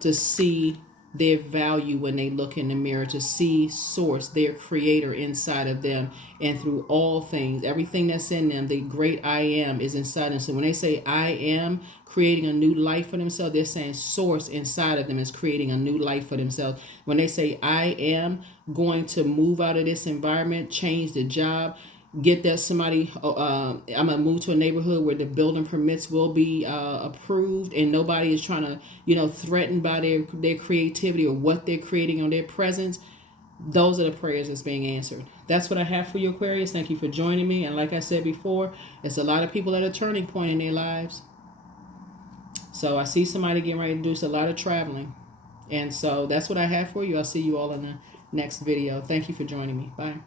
to see their value when they look in the mirror, to see source, their creator inside of them, and through all things, everything that's in them, the great I am is inside them. So when they say I am creating a new life for themselves, they're saying source inside of them is creating a new life for themselves. When they say I am going to move out of this environment, change the job, get that somebody, I'm gonna move to a neighborhood where the building permits will be approved, and nobody is trying to threatened by their creativity or what they're creating on their presence. Those are the prayers that's being answered. That's what I have for you, Aquarius. Thank you for joining me. And like I said before, it's a lot of people at a turning point in their lives. So I see somebody getting ready to do a lot of traveling, and so that's what I have for you. I'll see you all in the next video. Thank you for joining me. Bye.